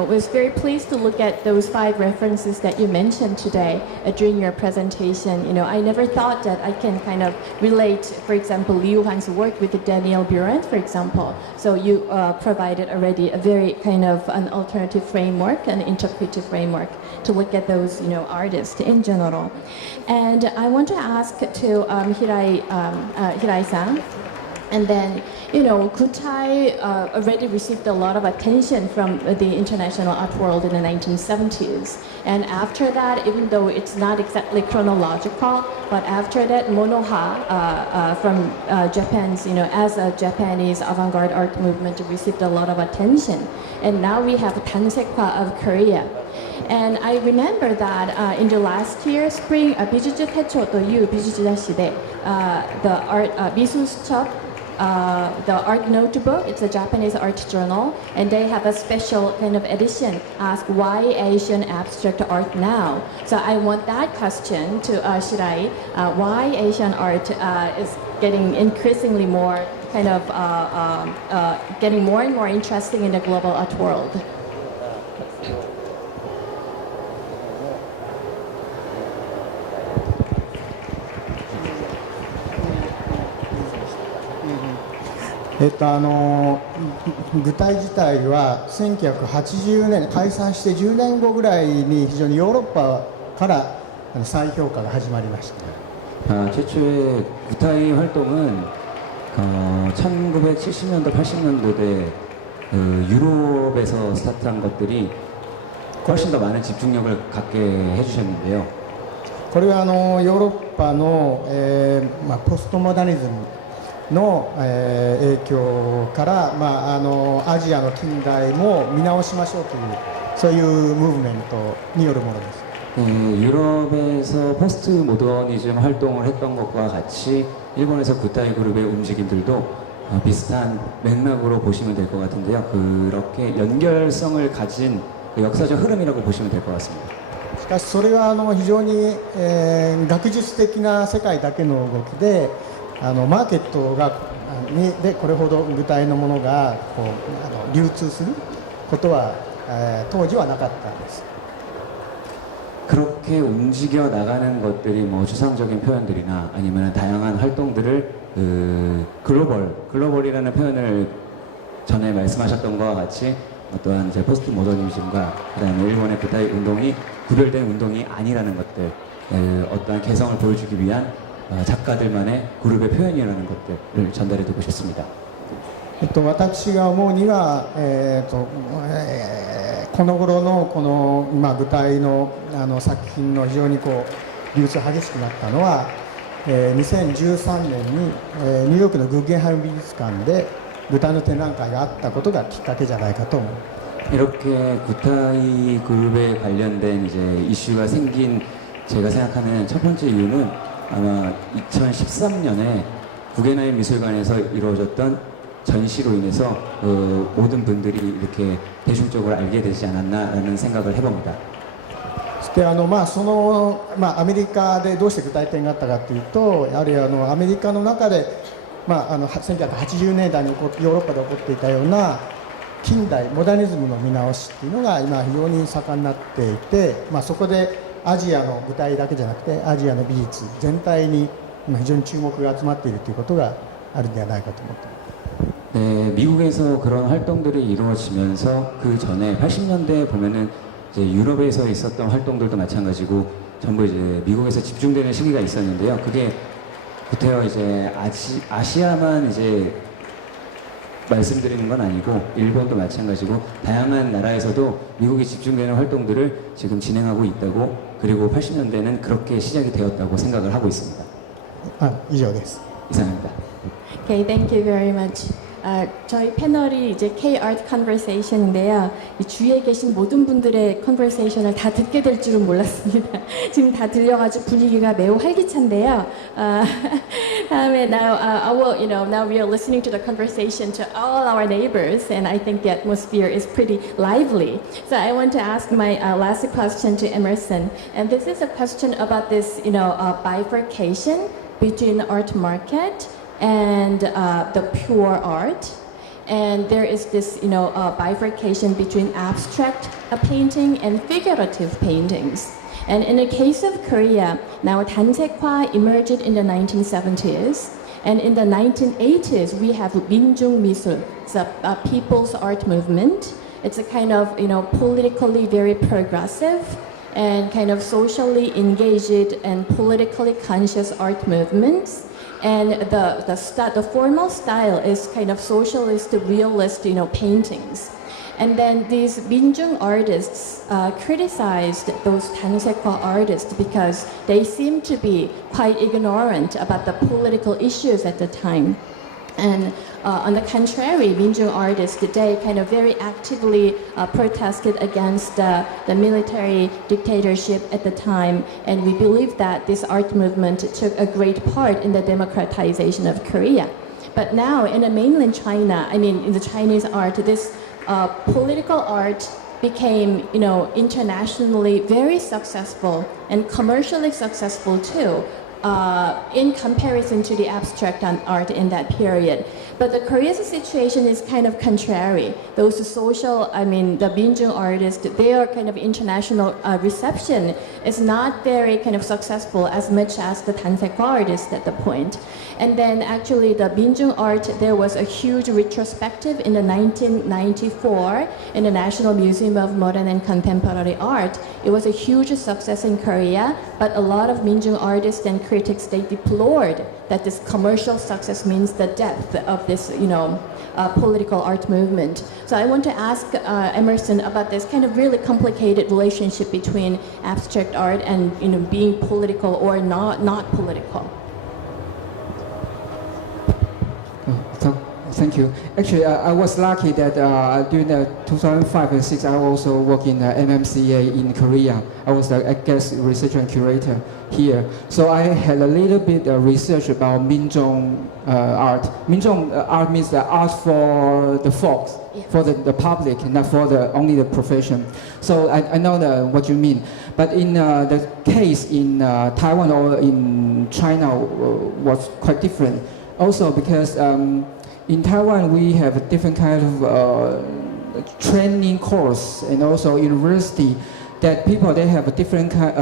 was very pleased to look at those 5 references that you mentioned today during your presentation. I never thought that I can kind of relate, for example, Liu Han's work with Daniel Burent, for example. So you provided already a very kind of an alternative framework, an interpretive framework to look at those, artists in general. And I want to ask to Hirai-san. And then, Kutai already received a lot of attention from the international art world in the 1970s. And after that, even though it's not exactly chronological, but after that, Monoha from Japan's, as a Japanese avant-garde art movement received a lot of attention. And now we have Tansekwa of Korea. And I remember that in the last year, spring, 美術手帳という美術雑誌で the art, 美術書 the art notebook, it's a Japanese art journal, and they have a special kind of edition, ask why Asian abstract art now? So I want that question to Shirai, why Asian art is getting increasingly more kind of, getting more and more interesting in the global art world.具体自体は1980年解散して10年後ぐらいに非常にヨーロッパから再評価が始まりました。 최초의 구타이 활동은 1970년대, 80년대 유럽에서 스타트한 것들이 훨씬 더 많은 집중력을 갖게 해주셨는데요. これはヨーロッパの、ポストモダニズムの、影響から、アジアの近代も見直しましょうというそういうムーブメントによるものです。 유럽에서 포스트 모더니즘 활동을 했던 것과 같이 일본에서 구타이 그룹의 움직임들도 비슷한 맥락으로 보시면 될 것 같은데요. 그렇게 연결성을 가진 역사적 흐름이라고 보시면 될 것 같습니다. しかしそれは非常に、学術的な世界だけの動きでマーケットでこれほど具体のものが流通することは、当時はなかったんです。 그렇게 움직여 나가는 것들이 뭐 추상적인 표현들이나 아니면 다양한 활동들을 글로벌이라는 표현을 전에 말씀하셨던 것과 같이 어떠한 이제 포스트 모더니즘과 그다음에 일본의 구타이 운동이 구별된 운동이 아니라는 것들, 어떠한 개성을 보여주기 위한 작가들만의 그룹의 표현이라는 것들을 전달해드리고 싶습니다. 私が思うには、この頃のこの具体の作品の非常に流通激しくなったのは、2013年に、ニューヨークのグッゲンハイム美術館で具体の展覧会があったことがきっかけじゃないかと思う。 이렇게 구타이 그룹에 관련된 이제 이슈가 생긴 제가 생각하는 첫 번째 이유는 아마 2013년에 구겐하임 미술관에서 이루어졌던 전시로 인해서 모든 분들이 이렇게 대중적으로 알게 되지 않았나라는 생각을 해봅니다. そしてアメリカでどうして具体点があったかというと、やはりアメリカの中で、1980年代にヨーロッパで起こっていたような近代モダニズムの見直しっていうのが今非常に盛んになっていて、そこでアジアの舞台だけじゃなくてアジアの美術全体に今非常に注目が集まっているということがあるんではないかと思っています。 네, 미국에서 그런 활동들이 이루어지면서 그 전에 80년대에 보면은 이제 유럽에서 있었던 활동들도 마찬가지고 전부 이제 미국에서 집중되는 시기가 있었는데요. 그게 구태여 이제 아시아만 이제 말씀드리는 건 아니고 일본도 마찬가지고 다양한 나라에서도 미국이 집중되는 활동들을 지금 진행하고 있다고, 그리고 80년대는 그렇게 시작이 되었다고 생각을 하고 있습니다. 以上です。 이상입니다. Okay, thank you very much. 저희 패널이 이제 K-Art Conversation인데요. 이 주위에 계신 모든 분들의 conversation을 다 듣게 될 줄은 몰랐습니다. 지금 다 들려가지고 분위기가 매우 활기찬데요. 다음에 now we are listening to the conversation to all our neighbors, and I think the atmosphere is pretty lively. So I want to ask my last question to Emerson, and this is a question about this, bifurcation between art market and the pure art, and there is this bifurcation between abstract painting and figurative paintings. And in the case of Korea, now 단색화 emerged in the 1970s, and in the 1980s we have 민중 미술, it's a people's art movement. It's a kind of politically very progressive and kind of socially engaged and politically conscious art movements. And the formal style is kind of socialist, realist, paintings. And then these 민중 artists criticized those 단색화 artists because they seem to be quite ignorant about the political issues at the time. And on the contrary, 민중 artists today kind of very actively protested against the military dictatorship at the time, and we believe that this art movement took a great part in the democratization of Korea. But now in the mainland China, in the Chinese art, this political art became, internationally very successful and commercially successful too. In comparison to the abstract art in that period. But the Korea's situation is kind of contrary. Those social, the 민중 artists, their kind of international reception is not very kind of successful as much as the 단색화 artists at the point. And then actually the 민중 art, there was a huge retrospective in the 1994 in the National Museum of Modern and Contemporary Art. It was a huge success in Korea, but a lot of 민중 artists and critics, they deplored that this commercial success means the depth of this, political art movement. So I want to ask Emerson about this kind of really complicated relationship between abstract art and being political or not political. Thank you. Actually, I was lucky that during 2005 and 2006, I also worked in MMCA in Korea. I was a guest researcher and curator here. So I had a little bit of research about 민중 art. 민중 art means the art for the folks, for the public, not for only the profession. So I know what you mean. But in the case in Taiwan or in China was quite different. Also because in Taiwan, we have a different kind of training course and also university that people, they have a different kind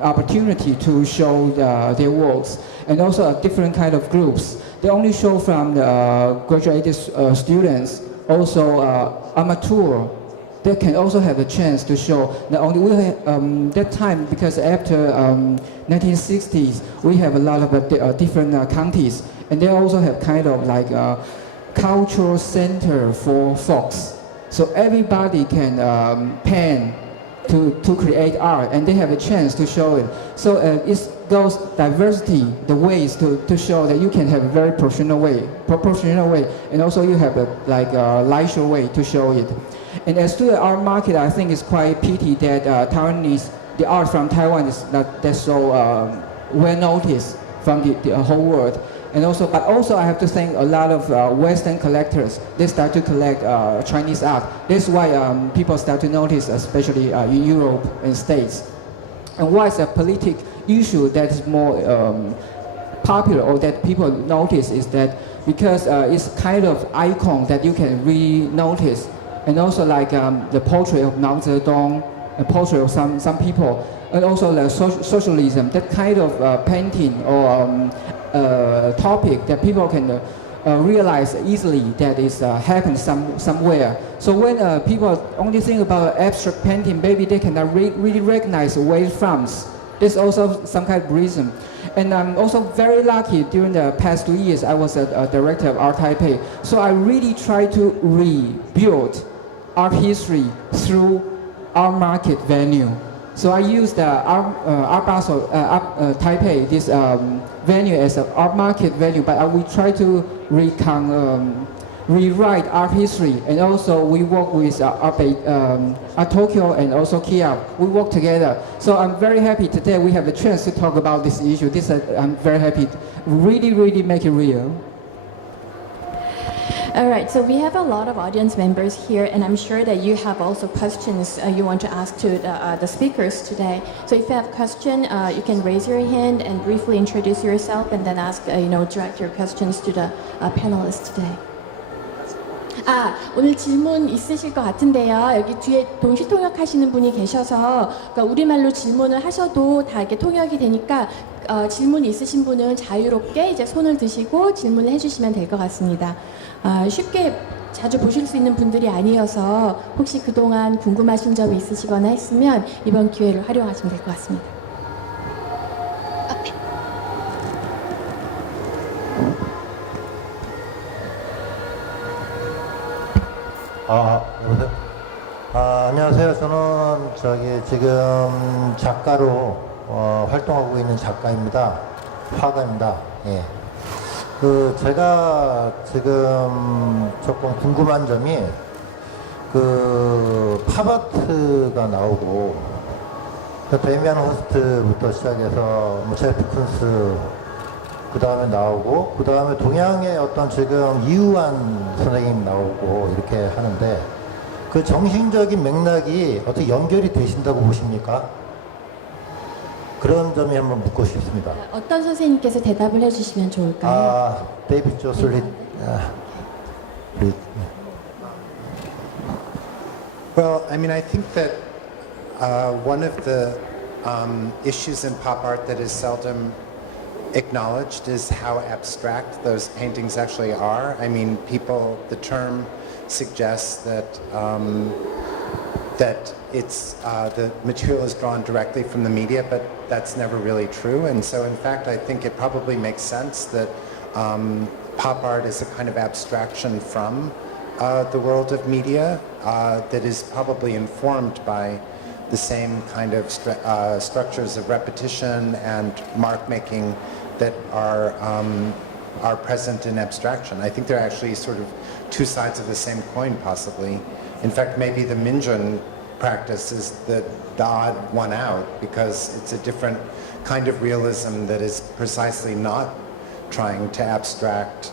opportunity to show their works, and also a different kind of groups. They only show from the graduated students, also amateur. They can also have a chance to show. Not only that time, because after 1960s, we have a lot of different counties, and they also have kind of like a cultural center for folks. So everybody can paint to create art, and they have a chance to show it. So it's those diversity, the ways to show that you can have a very proportional way, and also you have a leisure way to show it. And as to the art market, I think it's quite pity that the art from Taiwan is not that so well noticed from the whole world. And also, but also I have to thank a lot of Western collectors. They start to collect Chinese art. That's why people start to notice, especially in Europe and States. And why is a political issue that is more popular or that people notice is that because it's kind of icon that you can really notice. And also like the portrait of Mao Zedong, a portrait of some people, and also like socialism, that kind of painting or topic that people can realize easily that is happened somewhere. So when people only think about abstract painting, maybe they cannot really recognize where it from. There's also some kind of reason. And I'm also very lucky during the past 2 years, I was a director of Art Taipei. So I really try to rebuild art history through art market venue. So I use the Art Basel, Taipei, this venue as an art market venue, but we try to rewrite art history, and also we work with Art Tokyo and also KIAF. We work together. So I'm very happy today we have the chance to talk about this issue. I'm very happy to really make it real. All right, so we have a lot of audience members here, and I'm sure that you have also questions you want to ask to the speakers today. So if you have a question, you can raise your hand and briefly introduce yourself, and then ask, direct your questions to the panelists today. 오늘 질문 있으실 것 같은데요. 여기 뒤에 동시 통역하시는 분이 계셔서 그러니까 우리말로 질문을 하셔도 다 이렇게 통역이 되니까 질문 있으신 분은 자유롭게 이제 손을 드시고 질문을 해주시면 될 것 같습니다. 쉽게 자주 보실 수 있는 분들이 아니어서 혹시 그동안 궁금하신 점이 있으시거나 했으면 이번 기회를 활용하시면 될 것 같습니다. 여보세요? 안녕하세요. 저는 지금 작가로 활동하고 있는 작가입니다. 화가입니다. 예. 제가 지금 조금 궁금한 점이 팝아트가 나오고 데미안 호스트부터 시작해서 제프 쿤스 그 다음에 나오고, 그 다음에 동양의 어떤 지금 이우한 선생님 나오고 이렇게 하는데 그 정신적인 맥락이 어떻게 연결이 되신다고 보십니까? 그런 점이 한번 묻고 싶습니다. 어떤 선생님께서 대답을 해주시면 좋을까요? 데이비드 조슬릿. Well, I mean, I think that one of the issues in pop art that is seldom acknowledged is how abstract those paintings actually are. I mean, the term suggests that it's the material is drawn directly from the media, but that's never really true. And so, in fact, I think it probably makes sense that pop art is a kind of abstraction from the world of media that is probably informed by the same kind of structures of repetition and mark making that are present in abstraction. I think they're actually sort of two sides of the same coin, possibly. In fact, maybe the Minjun practice is the odd one out because it's a different kind of realism that is precisely not trying to abstract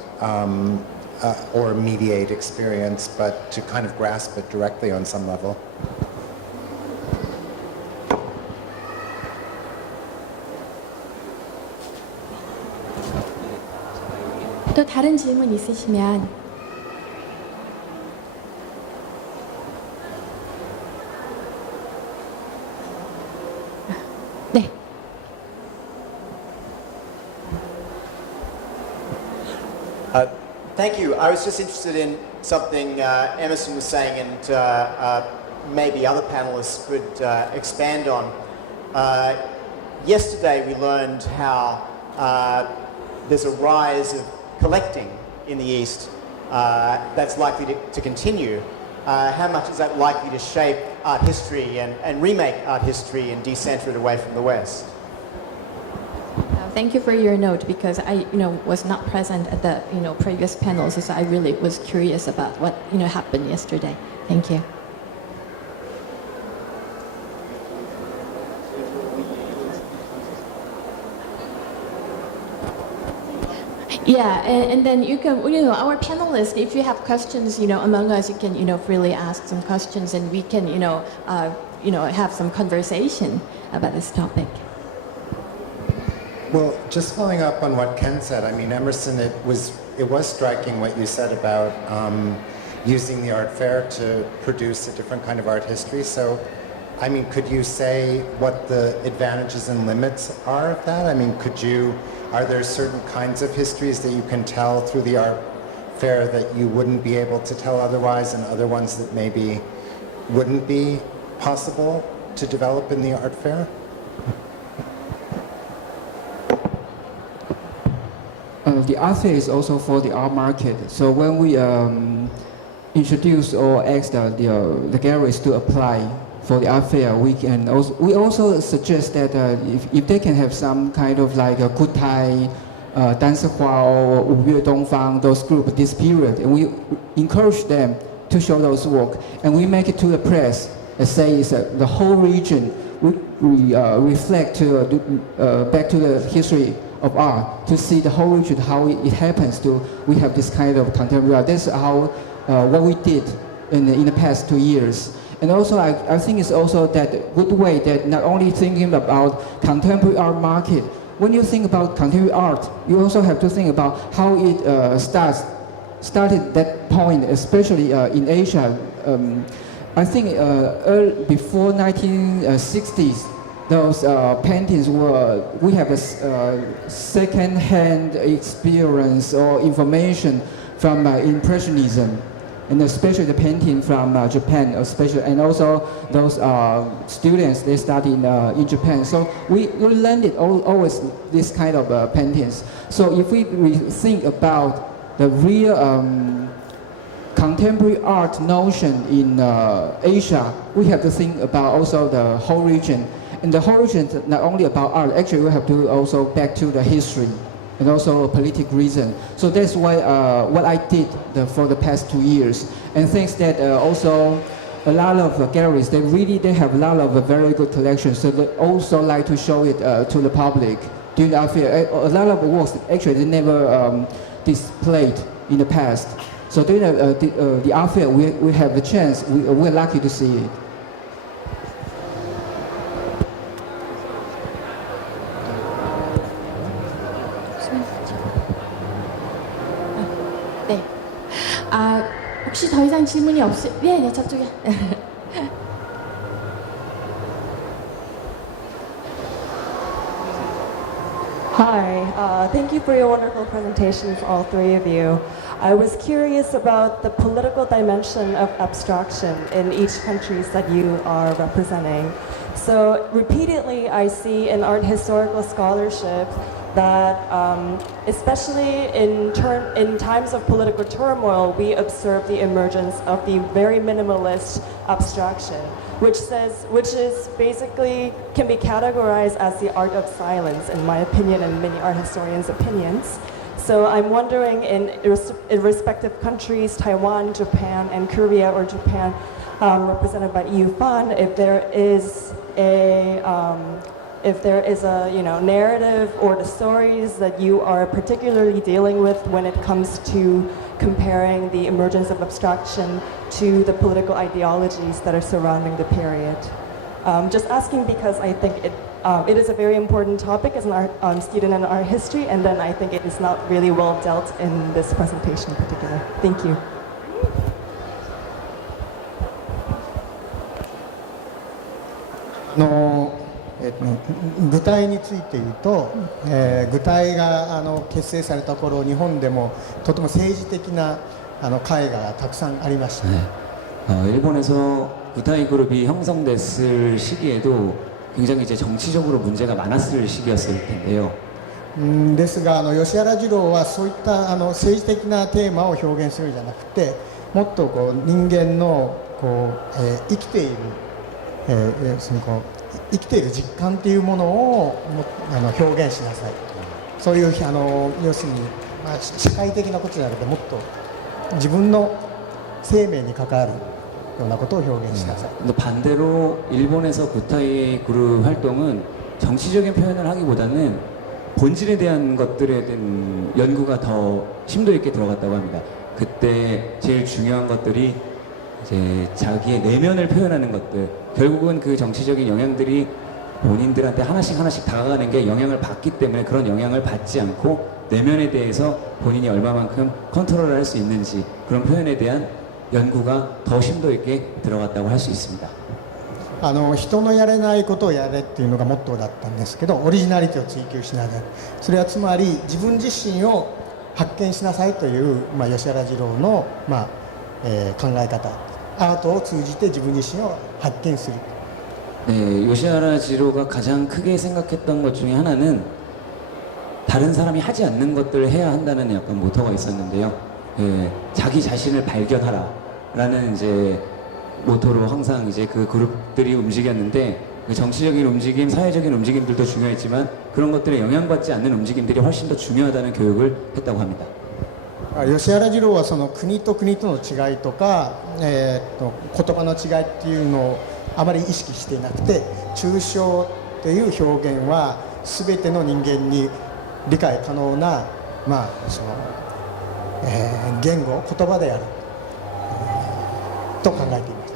or mediate experience, but to kind of grasp it directly on some level. 또 다른 질문 있으시면 네. Thank you. I was just interested in something Emerson was saying, and maybe other panelists could expand on. Yesterday we learned how there's a rise of collecting in the East that's likely to continue. How much is that likely to shape art history and remake art history and decenter it away from the West. Thank you for your note, because I, was not present at the, previous panels, so I really was curious about what, happened yesterday. Thank you. Yeah, and then you can, our panelists, if you have questions, among us, you can, freely ask some questions, and we can, have some conversation about this topic. Well, just following up on what Ken said, I mean, Emerson, it was striking what you said about using the art fair to produce a different kind of art history. So, I mean, could you say what the advantages and limits are of that? I mean, are there certain kinds of histories that you can tell through the art fair that you wouldn't be able to tell otherwise, and other ones that maybe wouldn't be possible to develop in the art fair? The art fair is also for the art market. So when we introduce or ask the galleries to apply for the art fair, we also suggest that if they can have some kind of like a Good Thai, Dancehua or Wu Dongfang, those groups this period, and we encourage them to show those work, and we make it to the press. Let's say it's the whole region. We reflect back to the history of art to see the whole region, how it happens to we have this kind of contemporary art. That's how what we did in the past 2 years. And also I think it's also that good way that not only thinking about contemporary art market. When you think about contemporary art, you also have to think about how it started that point, especially in Asia. I think before 1960s, those paintings we have a second-hand experience or information from Impressionism, and especially the painting from Japan, especially, and also those students they study in Japan. So we learned it always this kind of paintings. So if we think about the real contemporary art notion in Asia, we have to think about also the whole region. And the whole region is not only about art, actually we have to also back to the history and also a political reason. So that's why what I did for the past 2 years. And thanks that also a lot of galleries, they have a lot of very good collections. So they also like to show it to the public during the art fair. A lot of works actually they never displayed in the past. So during the art fair, we have the chance, we're lucky to see it. 네. 혹시 더 이상 질문이 네, 저쪽에. Hi, thank you for your wonderful presentations, all three of you. I was curious about the political dimension of abstraction in each countries that you are representing. So repeatedly I see in art historical scholarship that especially in times of political turmoil, we observe the emergence of the very minimalist abstraction, which is basically can be categorized as the art of silence, in my opinion and many art historians' opinions. So I'm wondering in respective countries, Taiwan, Japan, and Korea or Japan, represented by EU Fund, if there is a narrative or the stories that you are particularly dealing with when it comes to comparing the emergence of abstraction to the political ideologies that are surrounding the period. Just asking because I think it is a very important topic as an art student in art history, and then I think it is not really well dealt in this presentation in particular. Thank you. No. 具体について言うと、具体が結成された頃日本でもとても政治的な絵画がたくさんありました。 일본에서 구타이 그룹이 형성됐을 시기에도 굉장히 이제 정치적으로 문제가 많았을 시기였을 텐데요. ですが吉原二郎はそういった政治的なテーマを表現するんじゃなくて、もっとこう人間のこう、生きているその生きている実感というものを表現しなさい、そういう要するに、社会的なことじゃなくてもっと自分の生命に関わるようなことを表現しなさい。 근데 반대로 일본에서 구타이 그룹 활동은 정치적인 표현을 하기보다는 본질에 대한 것들에 대한 연구가 더 심도 있게 들어갔다고 합니다. 그때 제일 중요한 것들이 이제 자기의 내면을 표현하는 것들, 결국은 그 정치적인 영향들이 본인들한테 하나씩 다가가는 게 영향을 받기 때문에 그런 영향을 받지 않고 내면에 대해서 본인이 얼마만큼 컨트롤을 할 수 있는지 그런 표현에 대한 연구가 더 심도 있게 들어갔다고 할 수 있습니다. 人のやれないことをやれっていうのがモットーだったんですけど、オリジナリティを追求しなさい、それはつまり自分自身を発見しなさいという、吉原二郎の、考え方、アートを通じて自分自身を発見する。 네, 요시하라 지로가 가장 크게 생각했던 것 중에 하나는 다른 사람이 하지 않는 것들을 해야 한다는 약간 모토가 있었는데요. 예, 자기 자신을 발견하라 라는 이제 모토로 항상 이제 그 그룹들이 움직였는데, 그 정치적인 움직임, 사회적인 움직임들도 중요했지만 그런 것들에 영향받지 않는 움직임들이 훨씬 더 중요하다는 교육을 했다고 합니다. 吉原二郎はその国と国との違いとか、言葉の違いっていうのをあまり意識していなくて、抽象という表現は全ての人間に理解可能な、その言語、言葉である、と考えています。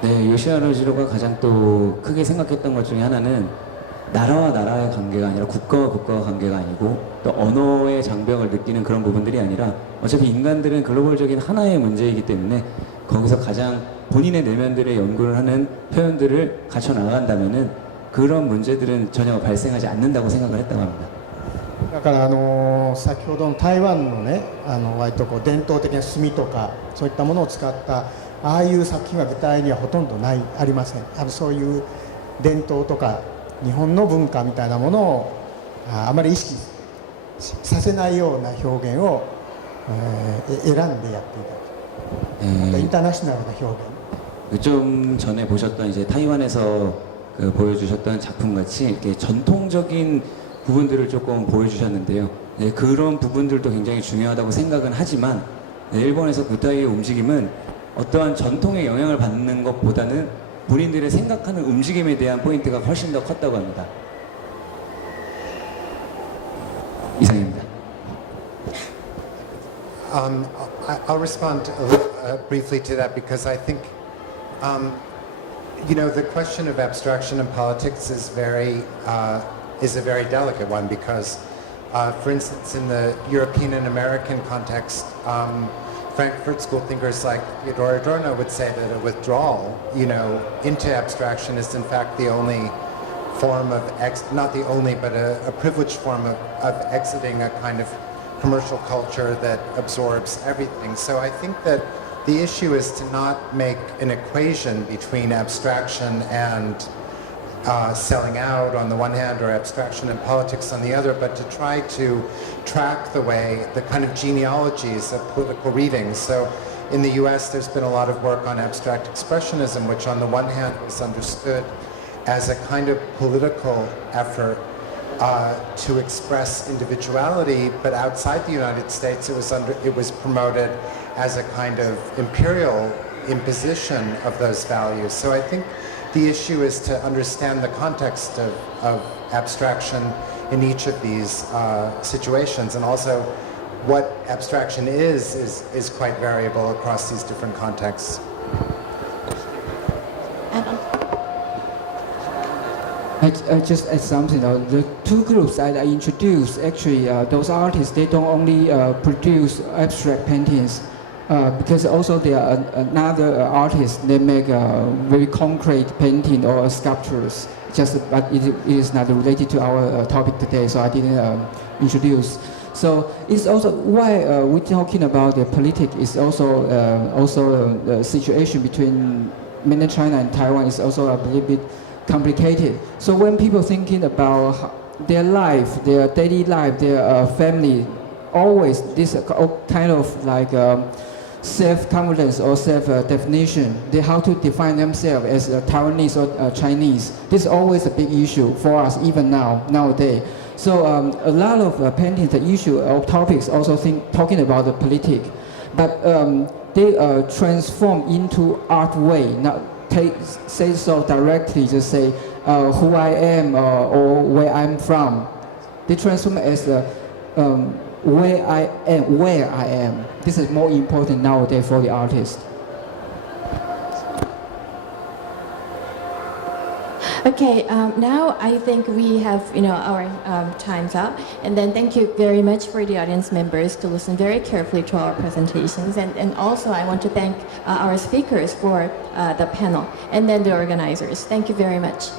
네, 요시하라 지로가 가장 또 크게 생각했던 것 중에 하나는 나라와 나라의 관계가 아니라 국가와 국가의 관계가 아니고 또 언어의 장벽을 느끼는 그런 부분들이 아니라 어차피 인간들은 글로벌적인 하나의 문제이기 때문에 거기서 가장 본인의 내면들의 연구를 하는 표현들을 갖춰 나간다면은 그런 문제들은 전혀 발생하지 않는다고 생각을 했다고 합니다. だから先ほどの台湾のね、割と伝統的な墨とかそういったものを使ったああいう作品は具体にはほとんどありません。そういう伝統とか日本の文化みたいなものをあまり意識させないような表現を、選んでやっていた。インターナショナルな表現。 좀 전에 보셨던 이제 타이완에서 그 보여주셨던 작품 같이 이렇게 전통적인 부분들을 조금 보여주셨는데요. 네, 그런 부분들도 굉장히 중요하다고 생각은 하지만 일본에서 구타이의 움직임은 어떠한 전통의 영향을 받는 것보다는 본인들의 생각하는 움직임에 대한 포인트가 훨씬 더 컸다고 합니다. 이상입니다. I'll respond briefly to that because I think, the question of abstraction and politics is a very delicate one because, for instance, in the European and American context, Frankfurt School thinkers like Theodor Adorno would say that a withdrawal, into abstraction is in fact the only form of, not the only, but a privileged form of exiting a kind of commercial culture that absorbs everything. So I think that the issue is to not make an equation between abstraction and selling out on the one hand or abstraction and politics on the other, but to try to track the way, the kind of genealogies of political readings. So in the US there's been a lot of work on abstract expressionism, which on the one hand was understood as a kind of political effort to express individuality, but outside the United States it was promoted as a kind of imperial imposition of those values. So I think the issue is to understand the context of abstraction in each of these situations, and also what abstraction is quite variable across these different contexts. I just add something. The two groups that I introduced, actually, those artists, they don't only produce abstract paintings, because also there are another artists, they make very concrete painting or sculptures. But it is not related to our topic today, so I didn't introduce. So it's also why we're talking about the politics. Is also the situation between mainland China and Taiwan is also a little bit complicated. So when people thinking about their life, their daily life, their family, always this kind of like self-confidence or self-definition. They how to define themselves as Taiwanese or Chinese. This is always a big issue for us even nowadays. So a lot of paintings, the issue or topics also talking about the politics, but they transform into art way. Not say so directly, just say who I am or where I'm from. They transform as where I am. This is more important nowadays for the artist. Okay, now I think we have, our time's up. And then thank you very much for the audience members to listen very carefully to our presentations. And also I want to thank our speakers for the panel and then the organizers. Thank you very much.